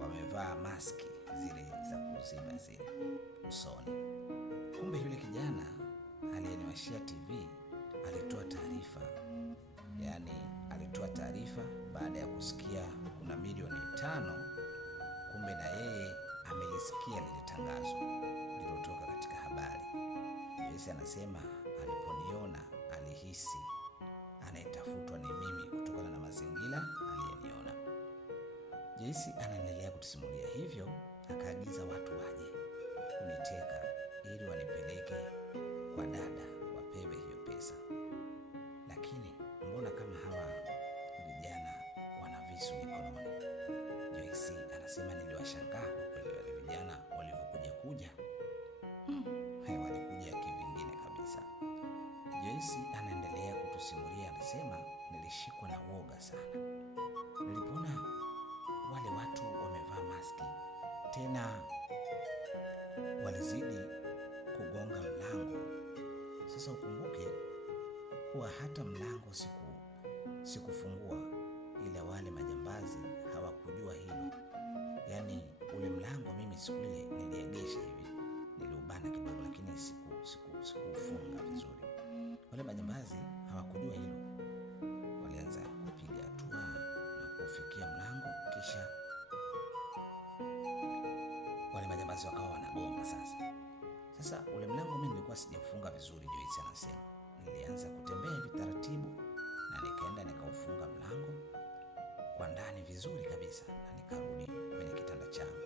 wamevaa maski zile za kuziba zile usoni. Kumbe yule kijana aliyeniwashia TV alitoa taarifa. Yaani alitoa taarifa baada ya kusikia kuna milioni 5. Kumbe na yeye amelisikia lile tangazo lilotoka katika habari. Joyce anasema aliponiona alihisi anayetafutwa ni mimi kutokana na mazingira aliyeniona. Joyce anaendelea kutusimulia hivyo, akaagiza watu waje kuniteka ili wanipeleke kwa dada wapewe hiyo pesa. Lakini mbona kama hawa vijana wana visu mikononi? Joyce anasema niliwashangaa kwa kweli wale vijana walivyokuja. Walikuja kivingine kabisa. Joyce anaendelea kutusimulia, anasema nilishikwa na woga sana nilipoona wale watu wamevaa maski, tena walizidi kugonga mlango. Sasa ukumbuke kuwa hata mlango sikufungua, ila wale majambazi hawakujua hilo. Yaani ule mlango mimi siku ile niliegesha hivi, niliubana kidogo, lakini sikufunga vizuri. Wale majambazi hawakujua hilo, walianza kupiga hatua na kufikia mlango, kisha wale majambazi wakawa wanagonga. Sasa ule mlango mimi nilikuwa sijaufunga vizuri. Joyce anasema nilianza kutembea hivi taratibu na nikaenda nikaufunga mlango kwa ndani vizuri kabisa na nikarudi kwenye kitanda changu.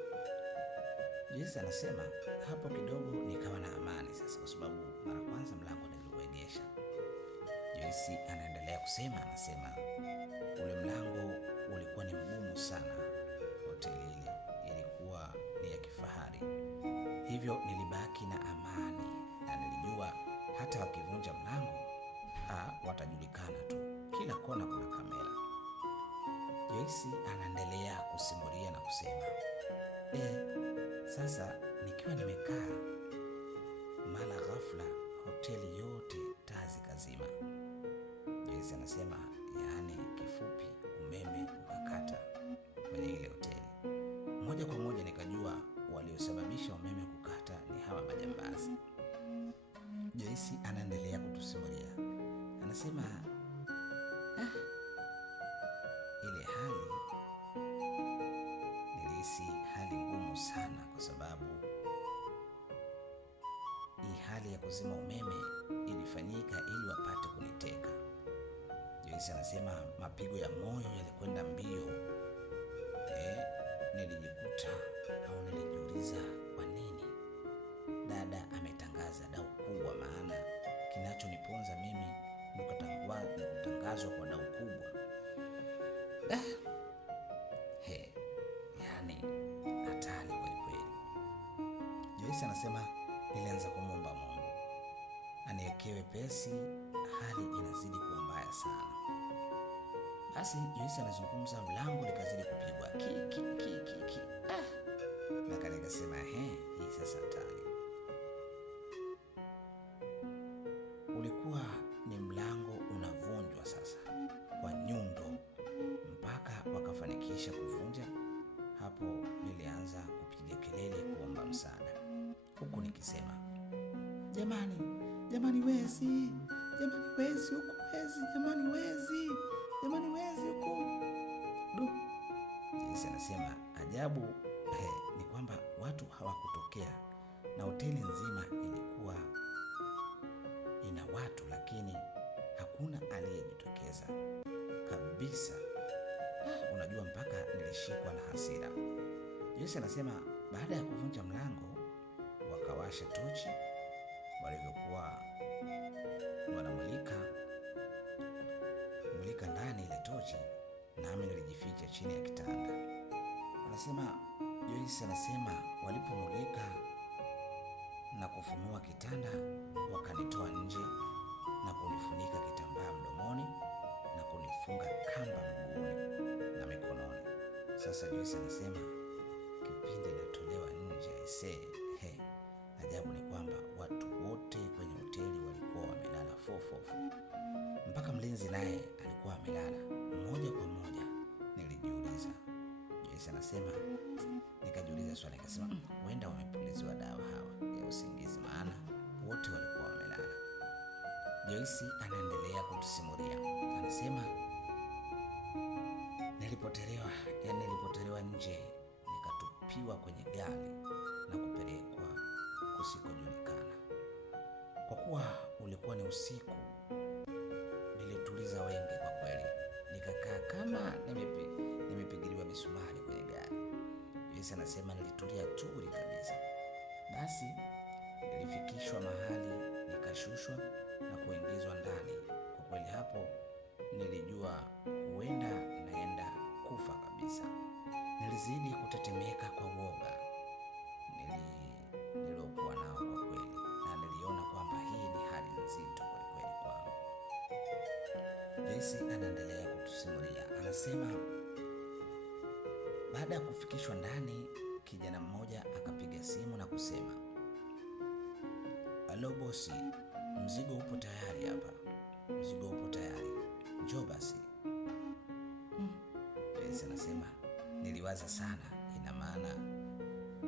Joyce anasema hapo kidogo nikawa na amani sasa, kwa sababu mara kwanza mlango niliuegesha. Joyce anaendelea kusema, anasema ule mlango ulikuwa ni mgumu sana. Hoteli ile ilikuwa ni ya kifahari, hivyo nilibaki na amani na nilijua hata wakivunja mlango watajulikana tu, kila kona kuna kamera. Joyce anaendelea kusimulia na kusema, sasa nikiwa nimekaa, mara ghafla hoteli yote taa zikazima. Joyce anasema yaani kifupi umeme ukakata kwenye ile hoteli. Moja kwa moja nikajua waliosababisha umeme kukata ni hawa majambazi. Joyce anaendelea kutusimulia, anasema ile hali nilihisi hali ngumu sana, kwa sababu hii hali ya kuzima umeme ilifanyika ili wapate kuniteka. Joyce anasema mapigo ya moyo yalikwenda mbio. Nilijikuta au nilijiuliza kwa nini dada ametangaza dau kubwa kinachoniponza mimi ni kutangazwa kwa dau kubwa. Yani hatari kweli kweli. Joyce anasema nilianza kumwomba Mungu aniwekee wepesi, hali inazidi kuwa mbaya sana. Basi Joyce anazungumza, mlango likazidi kupigwa ki. Na nikasema hii sasa hatari. Ulikuwa ni mlango unavunjwa sasa kwa nyundo mpaka wakafanikisha kuvunja. Hapo nilianza kupiga kelele kuomba msaada, huku nikisema jamani wezi huku, jamani wezi huku. Joyce anasema ajabu ni kwamba watu hawakutokea na hoteli nzima ilikuwa ina watu, lakini hakuna aliyejitokeza kabisa. Unajua, mpaka nilishikwa na hasira. Joyce anasema baada ya kuvunja mlango wakawasha tochi, walivyokuwa wanamulika ndani ile tochi, nami nilijificha chini ya kitanda. Joyce anasema walipomulika na kufunua kitanda, wakanitoa nje na kunifunika kitambaa mdomoni na kunifunga kamba mguuni na mikononi. Sasa Joyce anasema kipindi natolewa nje ajabu ni kwamba watu wote kwenye hoteli walikuwa wamelala fofofo, mpaka mlinzi naye alikuwa amelala moja kwa moja. Nilijiuliza, Joyce anasema nikajiuliza swali, nikasema huenda wamepuliziwa dawa hawa ya usingizi, maana wote walikuwa wamelala. Joyce anaendelea kutusimulia, anasema nilipotelewa nje, nikatupiwa kwenye gari na kupelekwa kusikojulikana. Kwa kuwa ulikuwa ni usiku, nilituliza wengi kwa kweli, nikakaa kama nimepigiliwa misumari kwenye gari. Joyce anasema nilitulia tuli kabisa. Basi nilifikishwa mahali, nikashushwa na kuingizwa ndani. Kwa kweli hapo nilijua huenda naenda kufa kabisa. Nilizidi kutetemeka kwa woga niliokuwa nao kwa kweli, na niliona kwamba hii ni hali nzito kwa kweli kwangu. Joyce anaendelea kutusimulia, anasema baada ya kufikishwa ndani, kijana mmoja akapiga simu na kusema, "Halo bosi, mzigo upo tayari hapa. Njoo basi." Joyce anasema niliwaza sana, ina maana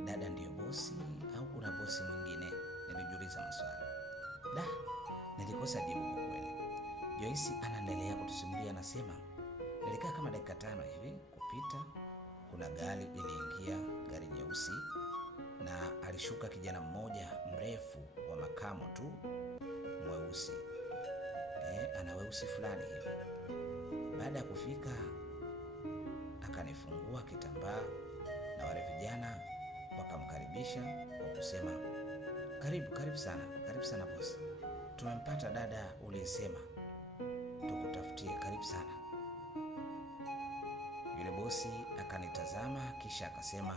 dada ndiyo bosi au kuna bosi mwingine? Nilijiuliza maswali. Nilikosa jibu kwa kweli. Joyce anaendelea kutusimulia, anasema nilikaa kama dakika 5 hivi kupita, kuna gari iliingia, gari nyeusi, na alishuka kijana mmoja mrefu wa makamo tu, mweusi. Ana weusi fulani hivi. Baada ya kufika, akanifungua kitambaa na wale vijana wakamkaribisha kwa kusema, karibu sana bosi. Tumempata dada uliyesema tukutafutie, karibu sana." Yule bosi akanitazama kisha akasema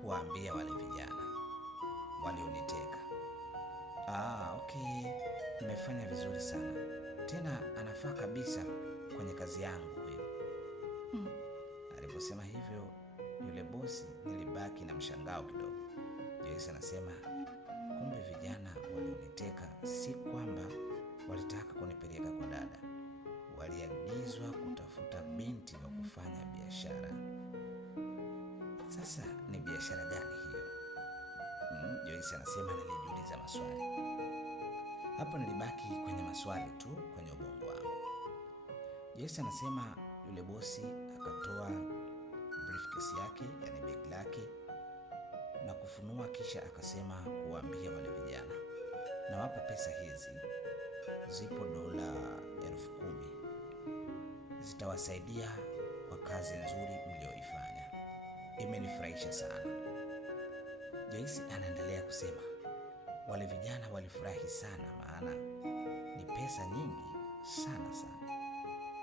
kuwaambia wale vijana walioniteka, okay, nimefanya vizuri sana, tena anafaa kabisa kwenye kazi yangu huyo. Aliposema hivyo yule bosi, nilibaki na mshangao kidogo. Joyce anasema kumbe vijana walioniteka si kwamba walitaka kunipeleka kwa dada, waliagizwa kutafuta binti wa kufanya biashara. Sasa ni biashara gani hiyo? Joyce anasema nilijiuliza maswali. Hapo nilibaki kwenye maswali tu kwenye ubongo wangu. Joyce anasema yule bosi akatoa briefcase yake, yani begi lake, na kufunua, kisha akasema kuwaambia wale vijana, nawapa pesa hizi, zipo dola 10,000, zitawasaidia kwa kazi nzuri mlioifanya, imenifurahisha sana. Joyce anaendelea kusema wale vijana walifurahi sana, maana ni pesa nyingi sana sana,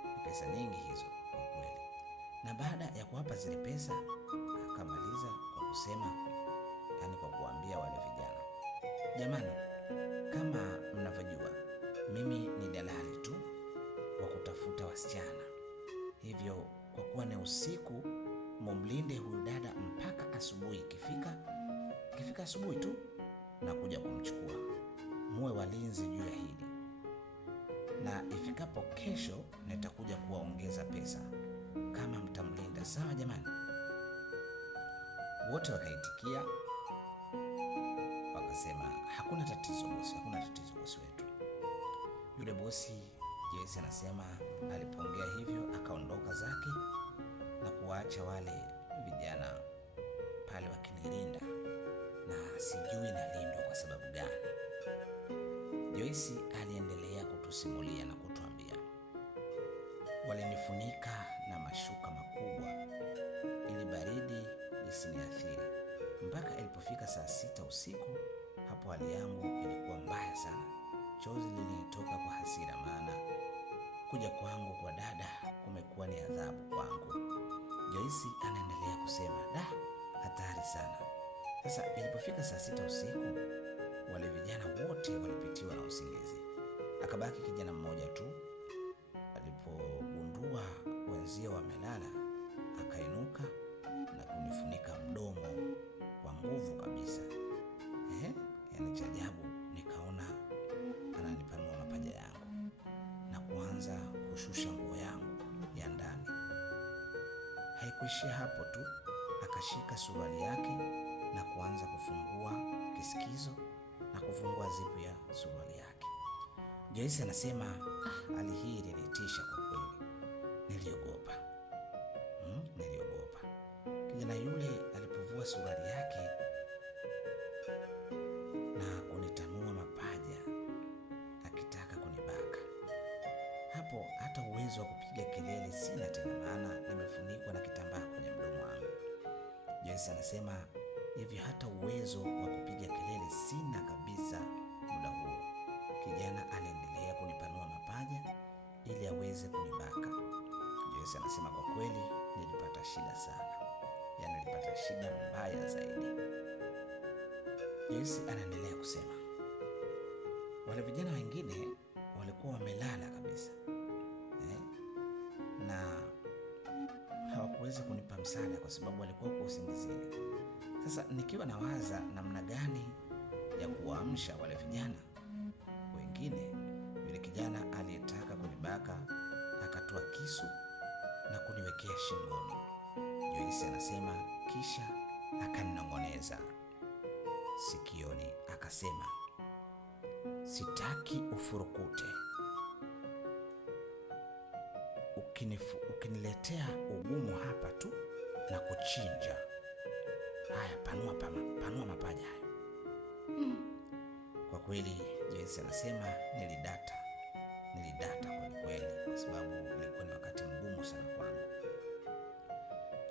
ni pesa nyingi hizo kwa kweli. Na baada ya kuwapa zile pesa, akamaliza kwa kusema, yani kwa kuambia wale vijana, jamani, kama mnavyojua mimi ni dalali tu wa kutafuta wasichana, hivyo kwa kuwa ni usiku, mumlinde huyu dada mpaka asubuhi. Ikifika asubuhi tu na kuja kumchukua, muwe walinzi juu ya hili, na ifikapo kesho nitakuja kuwaongeza pesa kama mtamlinda. Sawa jamani? Wote wakaitikia wakasema, hakuna tatizo bosi, hakuna tatizo bosi wetu. Yule bosi Joyce anasema alipoongea hivyo akaondoka zake na kuwaacha wale vijana pale wakinilinda, na sijui nalindwa kwa sababu gani. Joyce aliendelea kutusimulia na kutuambia, walinifunika na mashuka makubwa ili baridi lisiniathiri mpaka ilipofika saa 6 usiku. Hapo hali yangu ilikuwa mbaya sana, chozi lilinitoka kwa hasira, maana kuja kwangu kwa dada kumekuwa ni adhabu kwangu. Joyce anaendelea kusema, hatari sana. Sasa ilipofika saa 6 usiku, wale vijana wote walipitiwa na usingizi, akabaki kijana mmoja tu. Alipogundua wenzio wamelala, akainuka na kunifunika mdomo kwa nguvu kabisa. Yani cha ajabu, nikaona ananipanua mapaja yangu na kuanza kushusha nguo yangu ya ndani. Haikuishia hapo tu, akashika suruali yake na kuanza kufungua kisikizo na kufungua zipu ya suruali yake. Joyce anasema, hali hii ilinitisha kwa kweli, niliogopa. Kijana yule alipovua suruali yake na kunitanua mapaja akitaka kunibaka, hapo hata uwezo wa kupiga kelele sina tena, maana nimefunikwa na kitambaa kwenye mdomo wangu. Joyce anasema hivyo, hata uwezo wa kupiga kelele sina kabisa. Muda huo kijana aliendelea kunipanua mapaja ili aweze kunibaka. Joyce anasema kwa kweli nilipata shida sana, yani nilipata shida mbaya zaidi. Joyce anaendelea kusema, wale vijana wengine walikuwa wamelala kabisa, na hawakuweza kunipa msaada kwa sababu walikuwa kwa usingizini. Sasa nikiwa nawaza namna gani ya kuwaamsha wale vijana wengine, yule kijana aliyetaka kunibaka akatoa kisu na kuniwekea shingoni. Joyce anasema kisha akaninong'oneza sikioni, akasema, sitaki ufurukute. Ukiniletea ugumu hapa tu na kuchinja. Haya, panua mapaja hayo. Kwa kweli Joyce anasema nilidata kweli, kwa sababu ilikuwa ni wakati mgumu sana kwangu.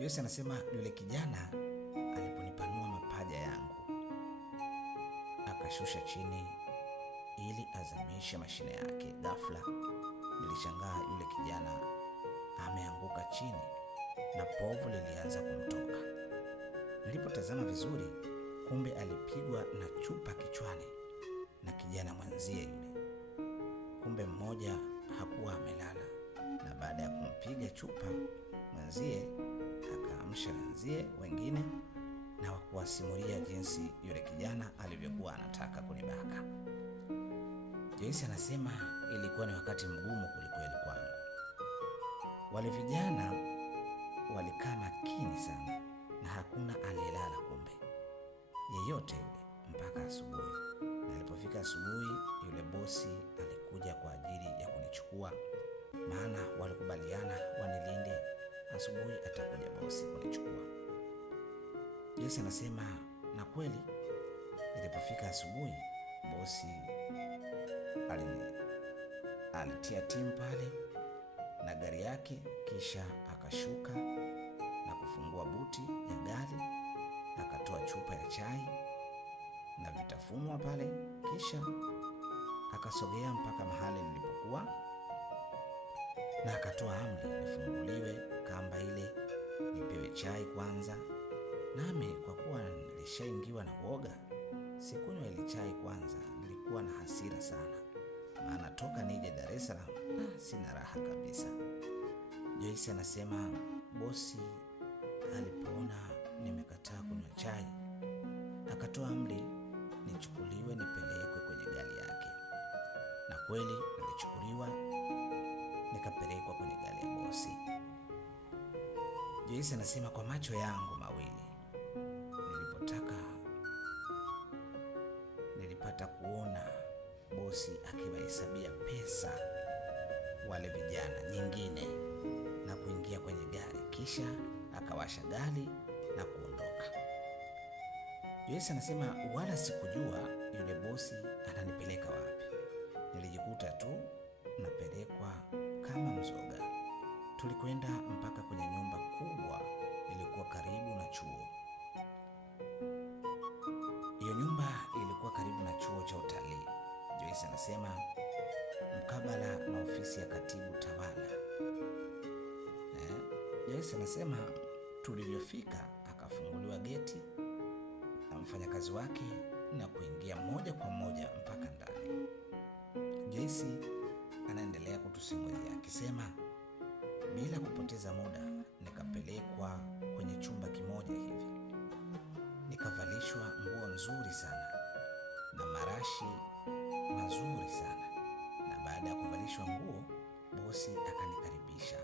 Joyce anasema yule kijana aliponipanua mapaja yangu akashusha chini ili azamishe mashine yake, ghafla nilishangaa yule kijana ameanguka chini na povu lilianza kumtoka. Nilipotazama vizuri, kumbe alipigwa na chupa kichwani na kijana mwenzie yule. Kumbe mmoja hakuwa amelala, na baada ya kumpiga chupa mwenzie akaamsha wenzie wengine na kuwasimulia jinsi yule kijana alivyokuwa anataka kunibaka. Joyce anasema ilikuwa ni wakati mgumu kulikweli kwangu. Wale vijana walikaa makini sana na hakuna aliyelala kumbe yeyote yule mpaka asubuhi. Na ilipofika asubuhi, yule bosi alikuja kwa ajili ya kunichukua, maana walikubaliana wanilinde, asubuhi atakuja bosi kunichukua. Joyce anasema na kweli ilipofika asubuhi, bosi alitia timu pale na gari yake, kisha akashuka na kufungua buti ya gari, akatoa chupa ya chai na vitafunwa pale, kisha akasogea mpaka mahali nilipokuwa na akatoa amri nifunguliwe kamba ile, nipewe chai kwanza. Nami kwa kuwa nilishaingiwa na uoga, sikunywa ile chai kwanza. Nilikuwa na hasira sana, maana toka nije Dar es Salaam sina raha kabisa. Joyce anasema bosi alipoona nimekataa kunywa chai, akatoa amri nichukuliwe nipelekwe kwenye gari yake. Na kweli nilichukuliwa nikapelekwa kwenye gari ya bosi. Joyce anasema kwa macho yangu mawili nilipata kuona bosi akiwahesabia pesa wale vijana nyingine na kuingia kwenye gari, kisha akawasha gari na kuondoka. Joyce anasema wala sikujua yule bosi ananipeleka wapi. Nilijikuta tu napelekwa kama mzoga. Tulikwenda mpaka kwenye nyumba kubwa ilikuwa karibu na chuo. Hiyo nyumba ilikuwa karibu na chuo cha utalii. Joyce anasema mkabala na ofisi ya katibu tawala. Joyce anasema tulivyofika akafunguliwa geti na mfanyakazi wake na kuingia moja kwa moja mpaka ndani. Joyce anaendelea kutusimulia akisema bila kupoteza muda nikapelekwa kwenye chumba kimoja hivi. Nikavalishwa nguo nzuri sana na marashi mazuri sana, na baada ya kuvalishwa nguo bosi akanikaribisha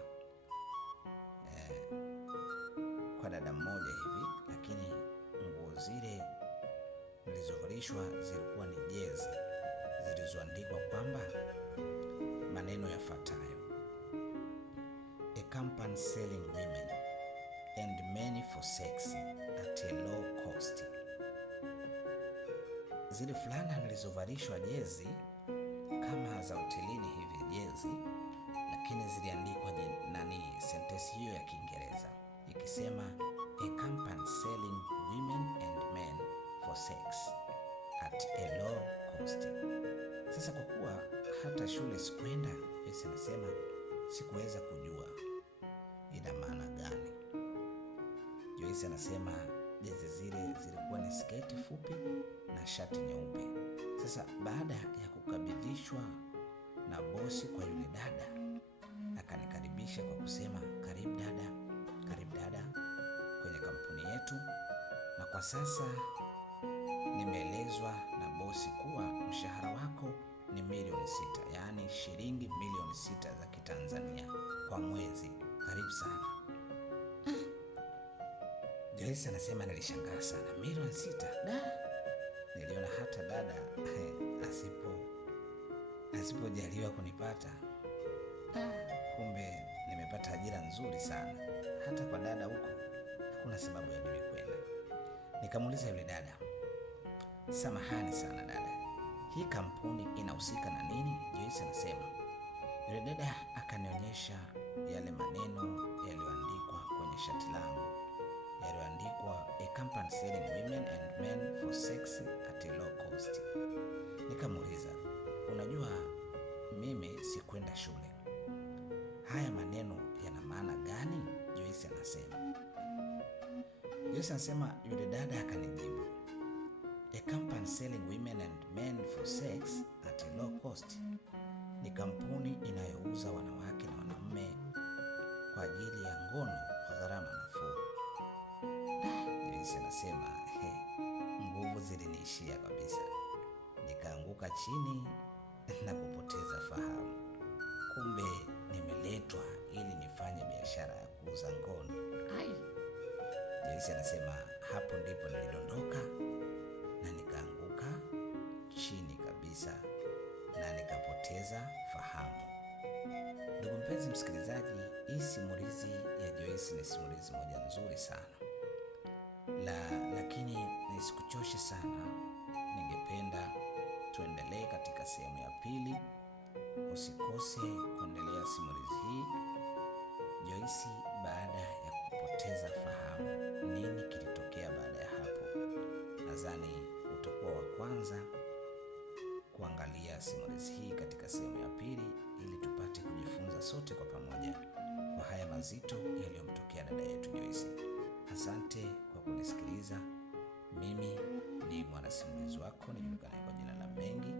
kwa dada mmoja hivi, lakini nguo zile nilizovalishwa zilikuwa ni jezi zilizoandikwa kwamba maneno yafuatayo: a company selling women and men for sex at a low cost. Zile fulana nilizovalishwa jezi kama za hotelini hivi jezi, lakini ziliandikwa sentensi hiyo ya Kiingereza ikisema a company selling women and men for sex at a low cost. Sasa kwa kuwa hata shule sikwenda, Joyce anasema sikuweza kujua ina maana gani. Joyce anasema jezi zile zilikuwa ni sketi fupi na shati nyeupe. Sasa baada ya kukabidhishwa na bosi kwa yule dada, akanikaribisha kwa kusema karibu dada kwenye kampuni yetu, na kwa sasa nimeelezwa na bosi kuwa mshahara wako ni milioni 6, yaani shilingi milioni 6 za Kitanzania kwa mwezi. Karibu sana. Joyce anasema nilishangaa sana, milioni 6 da. Niliona hata dada asipojaliwa kunipata, kumbe nimepata ajira nzuri sana. Hata kwa dada huko hakuna sababu ya mimi kwenda. Nikamuuliza yule dada, samahani sana dada, hii kampuni inahusika na nini? Joyce anasema yule dada akanionyesha yale maneno yaliyoandikwa kwenye shati langu, yaliyoandikwa a company selling women and men for sex at a low cost. Nikamuuliza, unajua mimi sikwenda shule, haya maneno yana maana gani? Joyce anasema yule dada akanijibu, a company selling women and men for sex at a low cost ni kampuni inayouza wanawake na wanaume kwa ajili ya ngono kwa gharama nafuu. Joyce anasema nguvu ziliniishia kabisa, nikaanguka chini na kupoteza fahamu. Kumbe nimeletwa ili nifanye biashara ya kuuza ngono. Joyce anasema hapo ndipo nilidondoka na nikaanguka chini kabisa na nikapoteza fahamu. Ndugu mpenzi msikilizaji, hii simulizi ya Joyce ni simulizi moja nzuri sana. Lakini nisikuchoshe sana, ningependa tuendelee katika sehemu ya pili. Usikose kuendelea simulizi hii. Joyce baada ya kupoteza fahamu, nini kilitokea baada ya hapo? Nadhani utakuwa wa kwanza kuangalia simulizi hii katika sehemu ya pili ili tupate kujifunza sote kwa pamoja kwa haya mazito yaliyomtokea dada yetu Joyce. Asante kwa kunisikiliza. Mimi ni mwanasimulizi wako nijulikana kwa jina la Mengi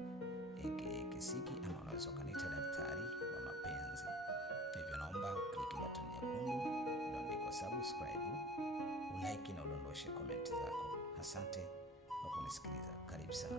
aka Kisiki, ama unaweza ukaniita daktari wa mapenzi. Hivyo naomba ukliki button nyekundu iliyoandikwa subscribe, ulike na udondoshe comment zako. Asante kwa kunisikiliza. Karibu sana.